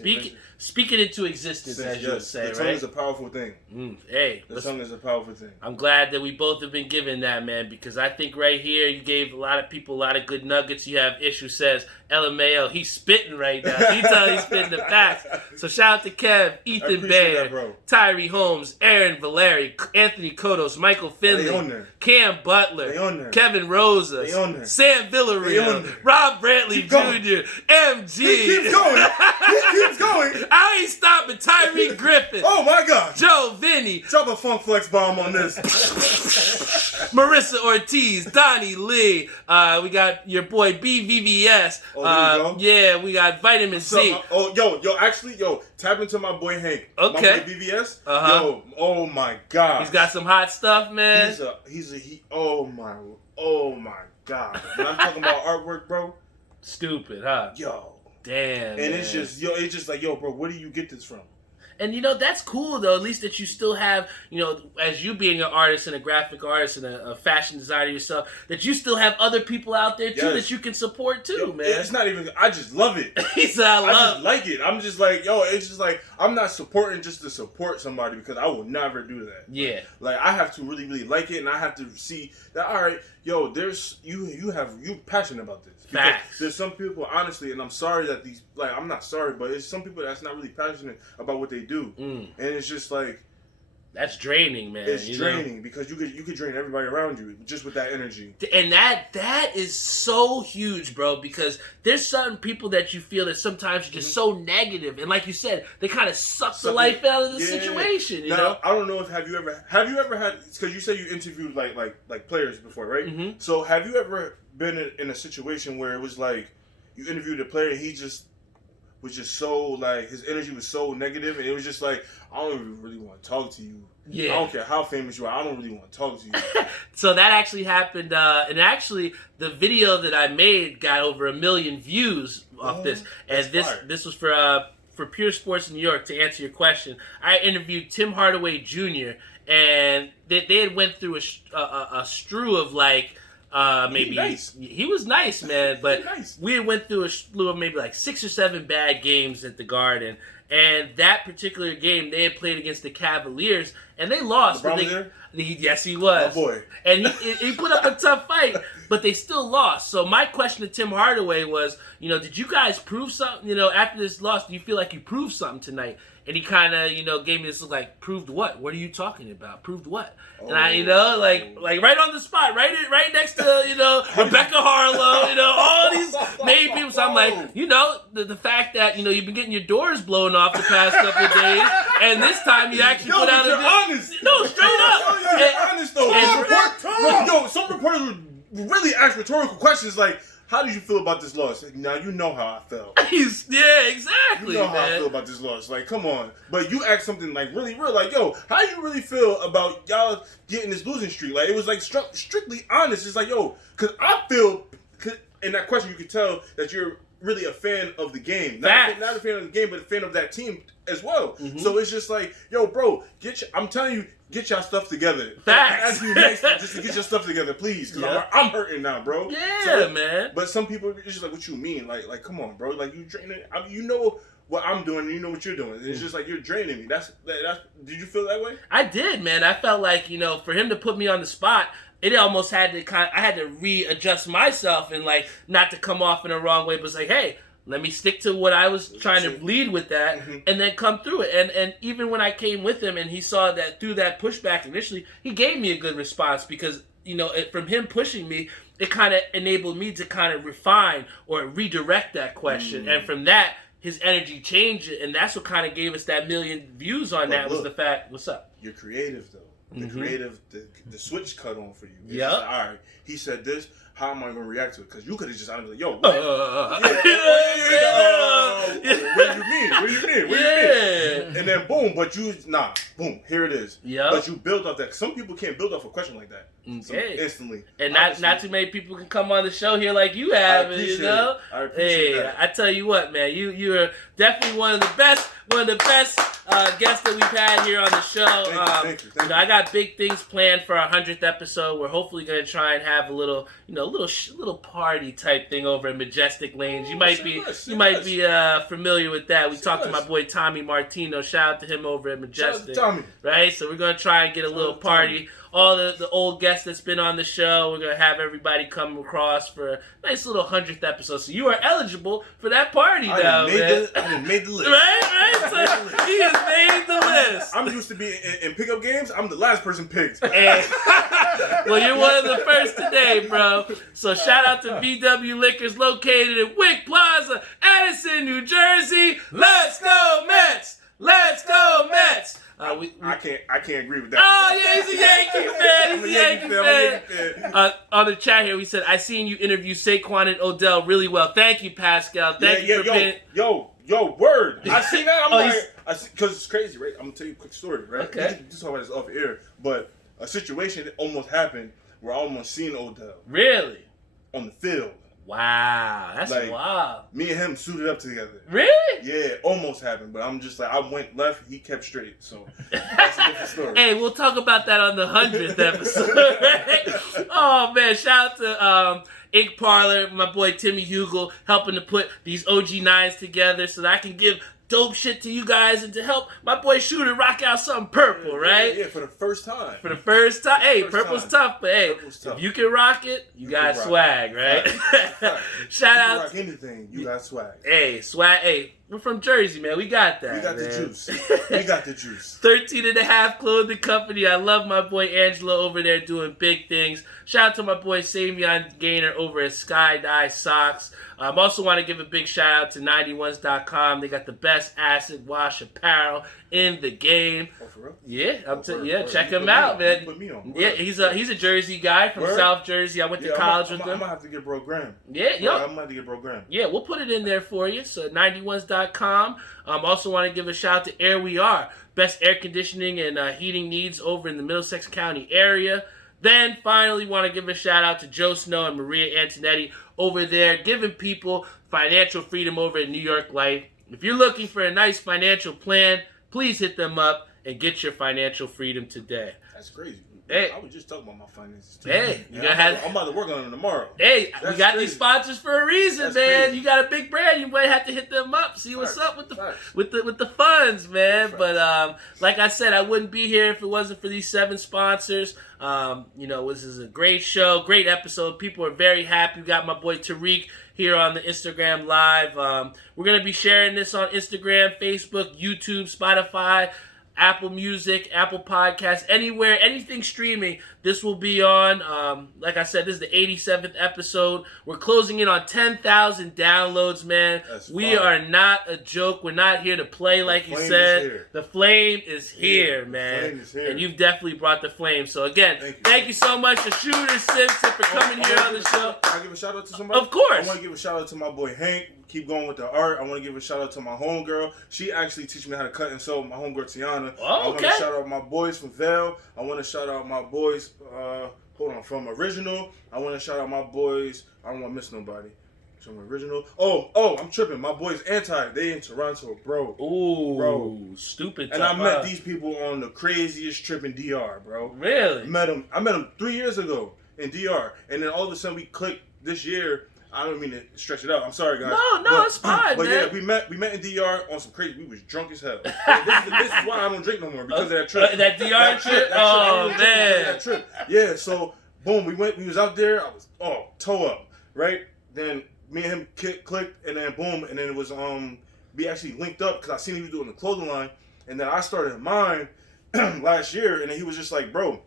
Speak it into existence, as you would say, right? The tongue is a powerful thing. The tongue is a powerful thing. I'm glad that we both have been given that, man, because I think right here you gave a lot of people a lot of good nuggets. You have Ish who says, LMAO, he's spitting right now. He tells he's spitting the facts. So shout out to Kev, Ethan Baer, Tyree Holmes, Aaron Valeri, Anthony Kodos, Michael Finley, Cam Butler, Kevin Rosas, Sam Villarreal, Rob Brantley Jr., MG. He keeps going. He keeps going. I ain't stopping. Tyree Griffin. Oh my God. Joe Vinny. Drop a funk flex bomb on this. Marissa Ortiz, Donnie Lee. We got your boy BVVS. Yeah, we got Vitamin C. Actually, tap into my boy Hank. Okay. My boy BVS. Oh my God. He's got some hot stuff, man. Oh my God. When I'm talking about artwork, bro. Stupid, huh? Damn. And it's just like, bro, where do you get this from? And, that's cool, though, at least that you still have, as you being an artist and a graphic artist and a fashion designer yourself, that you still have other people out there, too, that you can support, too, man. It's not even, I just love it. He said, I just like it. I'm just like, it's just like, I'm not supporting just to support somebody because I will never do that. Yeah. Like, I have to really, really like it, and I have to see that, all right, there's, you passionate about this. Facts. There's some people, honestly, and I'm sorry that I'm not sorry, but it's some people that's not really passionate about what they do. And it's just like... That's draining, man. It's draining because you could drain everybody around you just with that energy. And that is so huge, bro, because there's certain people that you feel that sometimes are just so negative. And like you said, they kind of suck the life out of the situation, you know? I don't know if have you ever had, because you said you interviewed like players before, right? So have you ever been in a situation where it was like you interviewed a player and he just was just so like his energy was so negative and it was just like, I don't even really want to talk to you. Yeah. I don't care how famous you are, I don't really want to talk to you. So that actually happened, and actually the video that I made got over 1 million views off this. And this was for Pure Sports New York. To answer your question, I interviewed Tim Hardaway Jr. and they had went through a strew of like maybe he was nice, man, but we went through a slew of maybe like 6 or 7 bad games at the Garden, and that particular game they had played against the Cavaliers and they lost. Yes, he was. Oh boy, and he put up a tough fight, but they still lost. So my question to Tim Hardaway was, did you guys prove something? After this loss, do you feel like you proved something tonight? And he kind of, gave me this look like, proved what? What are you talking about? Proved what? And I, like right on the spot, right next to, Rebecca Harlow, all these main people. So I'm like, the fact that, you've been getting your doors blown off the past couple of days, and this time you actually put out honest. No, straight up. You're honest, though. Some reporters would really ask rhetorical questions like, how did you feel about this loss? Now you know how I felt. Yeah, exactly. You know how I feel about this loss. Like, come on. But you asked something like really real. Like, how do you really feel about y'all getting this losing streak? Like, it was like strictly honest. It's like, because I feel, in that question you could tell that you're really a fan of the game. Not a fan of the game, but a fan of that team as well. So it's just like, bro, I'm telling you, get y'all stuff together. Facts. Ask you next just to get your stuff together, please. Because I'm hurting now, bro. Yeah, man. But some people are just like, what you mean? Like, come on, bro. Like, you draining. You know what I'm doing, and you know what you're doing. It's just like, you're draining me. That's. Did you feel that way? I did, man. I felt like, for him to put me on the spot, it almost had to I had to readjust myself and like not to come off in a wrong way, but it's like, hey, let me stick to what I was trying to lead with that and then come through it. And even when I came with him and he saw that through that pushback initially, he gave me a good response because, from him pushing me, it kind of enabled me to kind of refine or redirect that question. And from that, his energy changed, and that's what kind of gave us that 1 million views on that. Was the fact, what's up? You're creative, though. the creative, the switch cut on for you. Yeah. All right, he said this. How am I going to react to it? Because you could have just honestly, yo, what do you mean? What do you mean? And then boom, boom, here it is. Yeah. But you build off that. Some people can't build off a question like that. Okay. Instantly. And not too many people can come on the show here like you have, I Hey, appreciate that. I tell you what, man, you're definitely one of the best guests that we've had here on the show. Thank you. I got big things planned for our 100th episode. We're hopefully going to try and have a little, little party type thing over in Majestic Lanes. You might be familiar with that. We talked to my boy Tommy Martino. Shout out to him over at Majestic. Shout out to Tommy. Right? So we're going to try and get a little party. All the old guests that's been on the show, we're going to have everybody come across for a nice little 100th episode. So you are eligible for that party now, man. I done made the list. Right? So he has made the list. I'm used to be in pickup games. I'm the last person picked. Well, you're one of the first today, bro. So shout out to VW Liquors located in Wick Plaza, Addison, New Jersey. Let's go Mets! Let's go Mets! I can't agree with that. Oh yeah, he's a Yankee fan. He's a Yankee fan. On the chat here, we said, "I seen you interview Saquon and Odell really well. Thank you, Pascal. Thank you for being." Yo, word. I seen that. I'm because it's crazy, right? I'm gonna tell you a quick story, right? Okay. We can just talk about this off air, but a situation that almost happened where I almost seen Odell Really? on the field. Wow, that's Like, wild. Me and him suited up together. Really? Yeah, almost happened, but I'm just like, I went left, he kept straight, so that's a different story. Hey, we'll talk about that on the 100th episode. Right? Oh man, shout out to Ink Parlor, my boy Timmy Hugel, helping to put these OG9s together so that I can give dope shit to you guys and to help my boy Shooter rock out something purple, right? Yeah, for the first time. For the first time. Hey, purple's tough, but hey, if you can rock it, you got swag, right? Shout out. Rock anything, you got swag. Hey, swag. Hey, we're from Jersey, man. We got that. We got man. the juice. We got the juice. 13 and a half clothing company. I love my boy Angelo over there doing big things. Shout out to my boy Samion Gaynor over at Sky Dye Socks. I also want to give a big shout out to 91s.com. They got the best acid wash apparel in the game. Oh, for real? Yeah, check him out, man. Put me on. Yeah, he's a Jersey guy from South Jersey. I went to college with him. I'm gonna have to get Bro Graham. Yeah, yo. I'm gonna have to get Bro Graham. Yeah, we'll put it in there for you. So 91s.com. Also want to give a shout out to Air We Are. Best air conditioning and heating needs over in the Middlesex County area. Then finally want to give a shout out to Joe Snow and Maria Antonetti over there, giving people financial freedom over at New York Life. If you're looking for a nice financial plan, please hit them up and get your financial freedom today. That's crazy. Hey. I was just talking about my finances too. Hey, I'm about to work on them tomorrow. Hey, That's we got crazy. these sponsors for a reason, That's man. crazy. You got a big brand, you might have to hit them up, see what's Facts. up with the Facts. with the funds, man. Facts. But like I said, I wouldn't be here if it wasn't for these 7 sponsors. This is a great show, great episode. People are very happy. We got my boy Tariq here on the Instagram Live. We're gonna be sharing this on Instagram, Facebook, YouTube, Spotify, Apple Music, Apple Podcasts, anywhere, anything streaming, this will be on. Like I said, this is the 87th episode. We're closing in on 10,000 downloads, man. We are not a joke. We're not here to play, like you said. The flame is here, man. The flame is here. And you've definitely brought the flame. So again, thank you so much to Shooter Simpson for coming here on the show. Can I give a shout out to somebody? Of course. I want to give a shout out to my boy Hank. Keep going with the art. I want to give a shout out to my homegirl. She actually teach me how to cut and sew. My homegirl Tiana. I want to shout out my boys from Vail. I want to shout out my boys. From Original. I want to shout out my boys. I don't want to miss nobody. From Original. Oh, I'm tripping. My boys Anti. They in Toronto, bro. Ooh, bro. Stupid. And I met these people on the craziest trip in DR, bro. Really? I met them 3 years ago in DR, and then all of a sudden we clicked this year. I don't mean to stretch it out. I'm sorry, guys. No, it's fine, but man. yeah, we met in DR on some crazy. We was drunk as hell. this is why I don't drink no more, because of that trip. That DR trip? Oh, man. That trip. Yeah, so boom, we was out there. I was toe up, right? Then me and him clicked, and then boom, and then it was we actually linked up because I seen he was doing the clothing line, and then I started mine last year, and then he was just like, bro,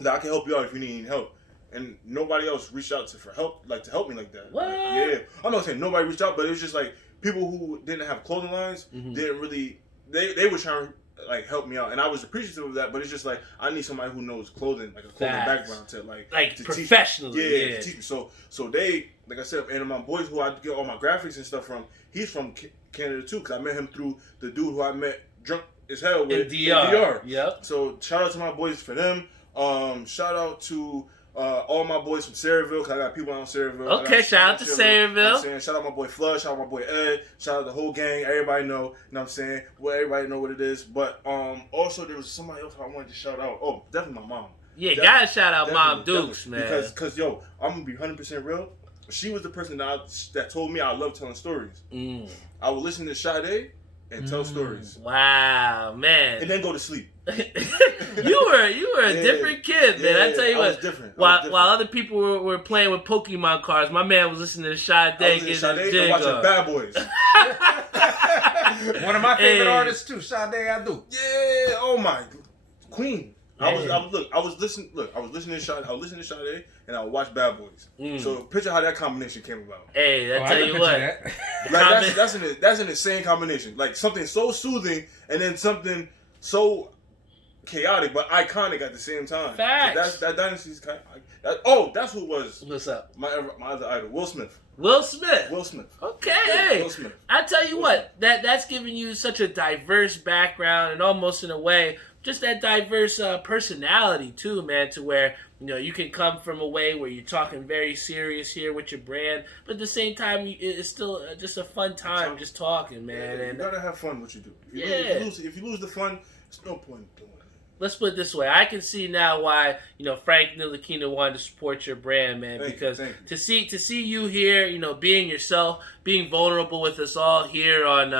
I can help you out if you need any help. And nobody else reached out to help me like that. What? Like, yeah, I'm not saying nobody reached out, but it was just like people who didn't have clothing lines didn't really. They were trying to like help me out, and I was appreciative of that. But it's just like I need somebody who knows clothing, like a clothing background to to professionally. To teach me. So they, like I said, and my boys who I get all my graphics and stuff from, he's from Canada too, because I met him through the dude who I met drunk as hell with in DR. Yep. So shout out to my boys for them. Shout out to all my boys from Sayreville, because I got people out in Sayreville. Okay, shout out to Sayreville. You know shout out my boy Flood, shout out my boy Ed, shout out the whole gang. Everybody know, you know what I'm saying? Well, everybody know what it is. But also there was somebody else I wanted to shout out. Oh, definitely my mom. Yeah, gotta shout out Mom Dukes, man. Because yo, I'm gonna be 100% real. She was the person that told me I love telling stories. I would listen to Sade and tell stories. Wow, man. And then go to sleep. you were a different kid, man. I tell you what. Different. While other people were playing with Pokemon cards, my man was listening to Sade. And watching Bad Boys. One of my favorite artists too, Sade Adu. Yeah. Oh my, Queen. I was listening to Sade, and I would watch Bad Boys. So picture how that combination came about. Hey, I tell you what. Like that's an insane combination. Like something so soothing and then something so chaotic but iconic at the same time. Facts. So that dynasty's kind of, that's who it was. What's up? My other idol, Will Smith. Will Smith. Okay, hey. Will Smith. I tell you what, that's giving you such a diverse background and almost in a way just that diverse personality too, man, to where, you know, you can come from a way where you're talking very serious here with your brand, but at the same time, it's still just a fun time just talking, man. And you gotta have fun what you do. If you lose the fun, there's no point in doing it. Let's put it this way. I can see now why, you know, Frank Ntilikina wanted to support your brand, man. Because to see you here, you know, being yourself, being vulnerable with us all here on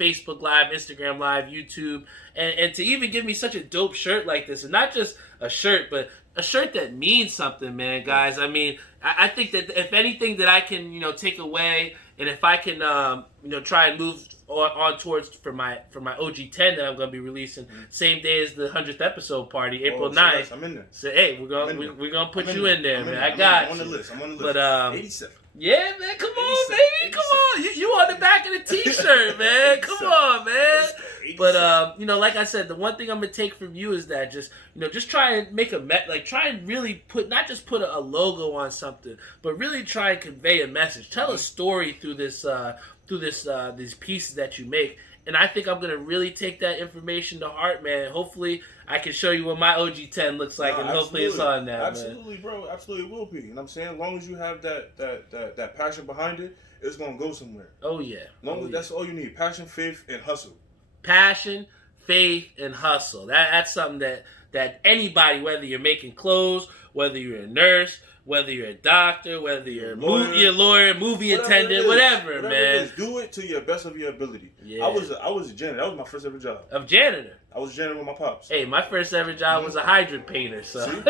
Facebook Live, Instagram Live, YouTube, and to even give me such a dope shirt like this, and not just a shirt, but a shirt that means something, man, guys. I mean, I think that if anything that I can, you know, take away, and if I can, you know, try and move on towards for my OG 10 that I'm gonna be releasing same day as the 100th episode party, April 9th. I'm in there. So hey, we're gonna put you in there, man. I got you. I'm on the list. But 87. Yeah, man, come on, baby, come on. You on the back of the t-shirt, man. Come on, man. But you know, like I said, the one thing I'm gonna take from you is that just try and make try and really not just put a logo on something, but really try and convey a message. Tell a story through this these pieces that you make. And I think I'm going to really take that information to heart, man. Hopefully, I can show you what my OG 10 looks like, and hopefully it's on that, absolutely, man. Bro. Absolutely will be. And I'm saying, as long as you have that passion behind it, it's going to go somewhere. Oh, yeah. That's all you need. Passion, faith, and hustle. Passion, faith, and hustle. That's something that anybody, whether you're making clothes, whether you're a nurse, whether you're a doctor, whether you're a lawyer, movie attendant, whatever, man. Do it to your best of your ability. Yeah. I was a janitor. That was my first ever job. Of janitor? I was a janitor with my pops. Hey, my first ever job was a hydrant painter, so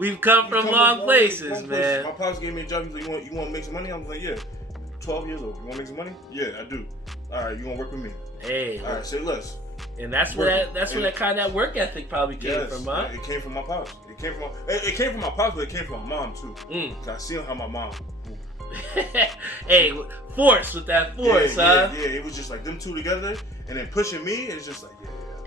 we've come from long places, man. My pops gave me a job. He was like, you want to make some money? I was like, yeah. 12 years old. You want to make some money? Yeah, I do. All right, you want to work with me? Hey. All right, say less. And that's where that kind of work ethic probably came from, huh? It came from my pops. It came from my pops, but it came from my mom too. Cause I seen how my mom. Hey, force with that force, huh? Yeah, it was just like them two together, and then pushing me. It's just like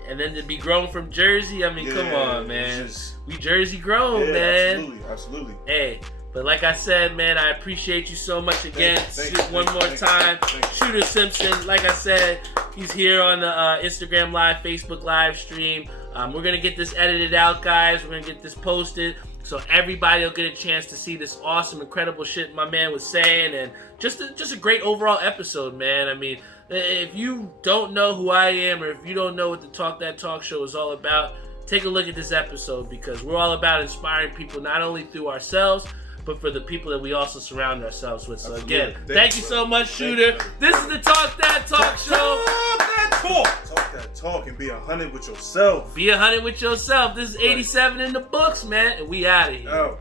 And then to be grown from Jersey, I mean, come on, man. We Jersey grown, man. Absolutely. Hey. But like I said, man, I appreciate you so much again. One more time. Shooter Simpson, like I said, he's here on the Instagram Live, Facebook Live stream. We're going to get this edited out, guys. We're going to get this posted so everybody will get a chance to see this awesome, incredible shit my man was saying. And just a great overall episode, man. I mean, if you don't know who I am, or if you don't know what the Talk That Talk show is all about, take a look at this episode, because we're all about inspiring people not only through ourselves, but for the people that we also surround ourselves with. So again, thank you so much, Shooter. This is the Talk That Talk show. Talk that talk. Talk that talk and be 100 with yourself. Be 100 with yourself. This is 87 in the books, man, and we out of here.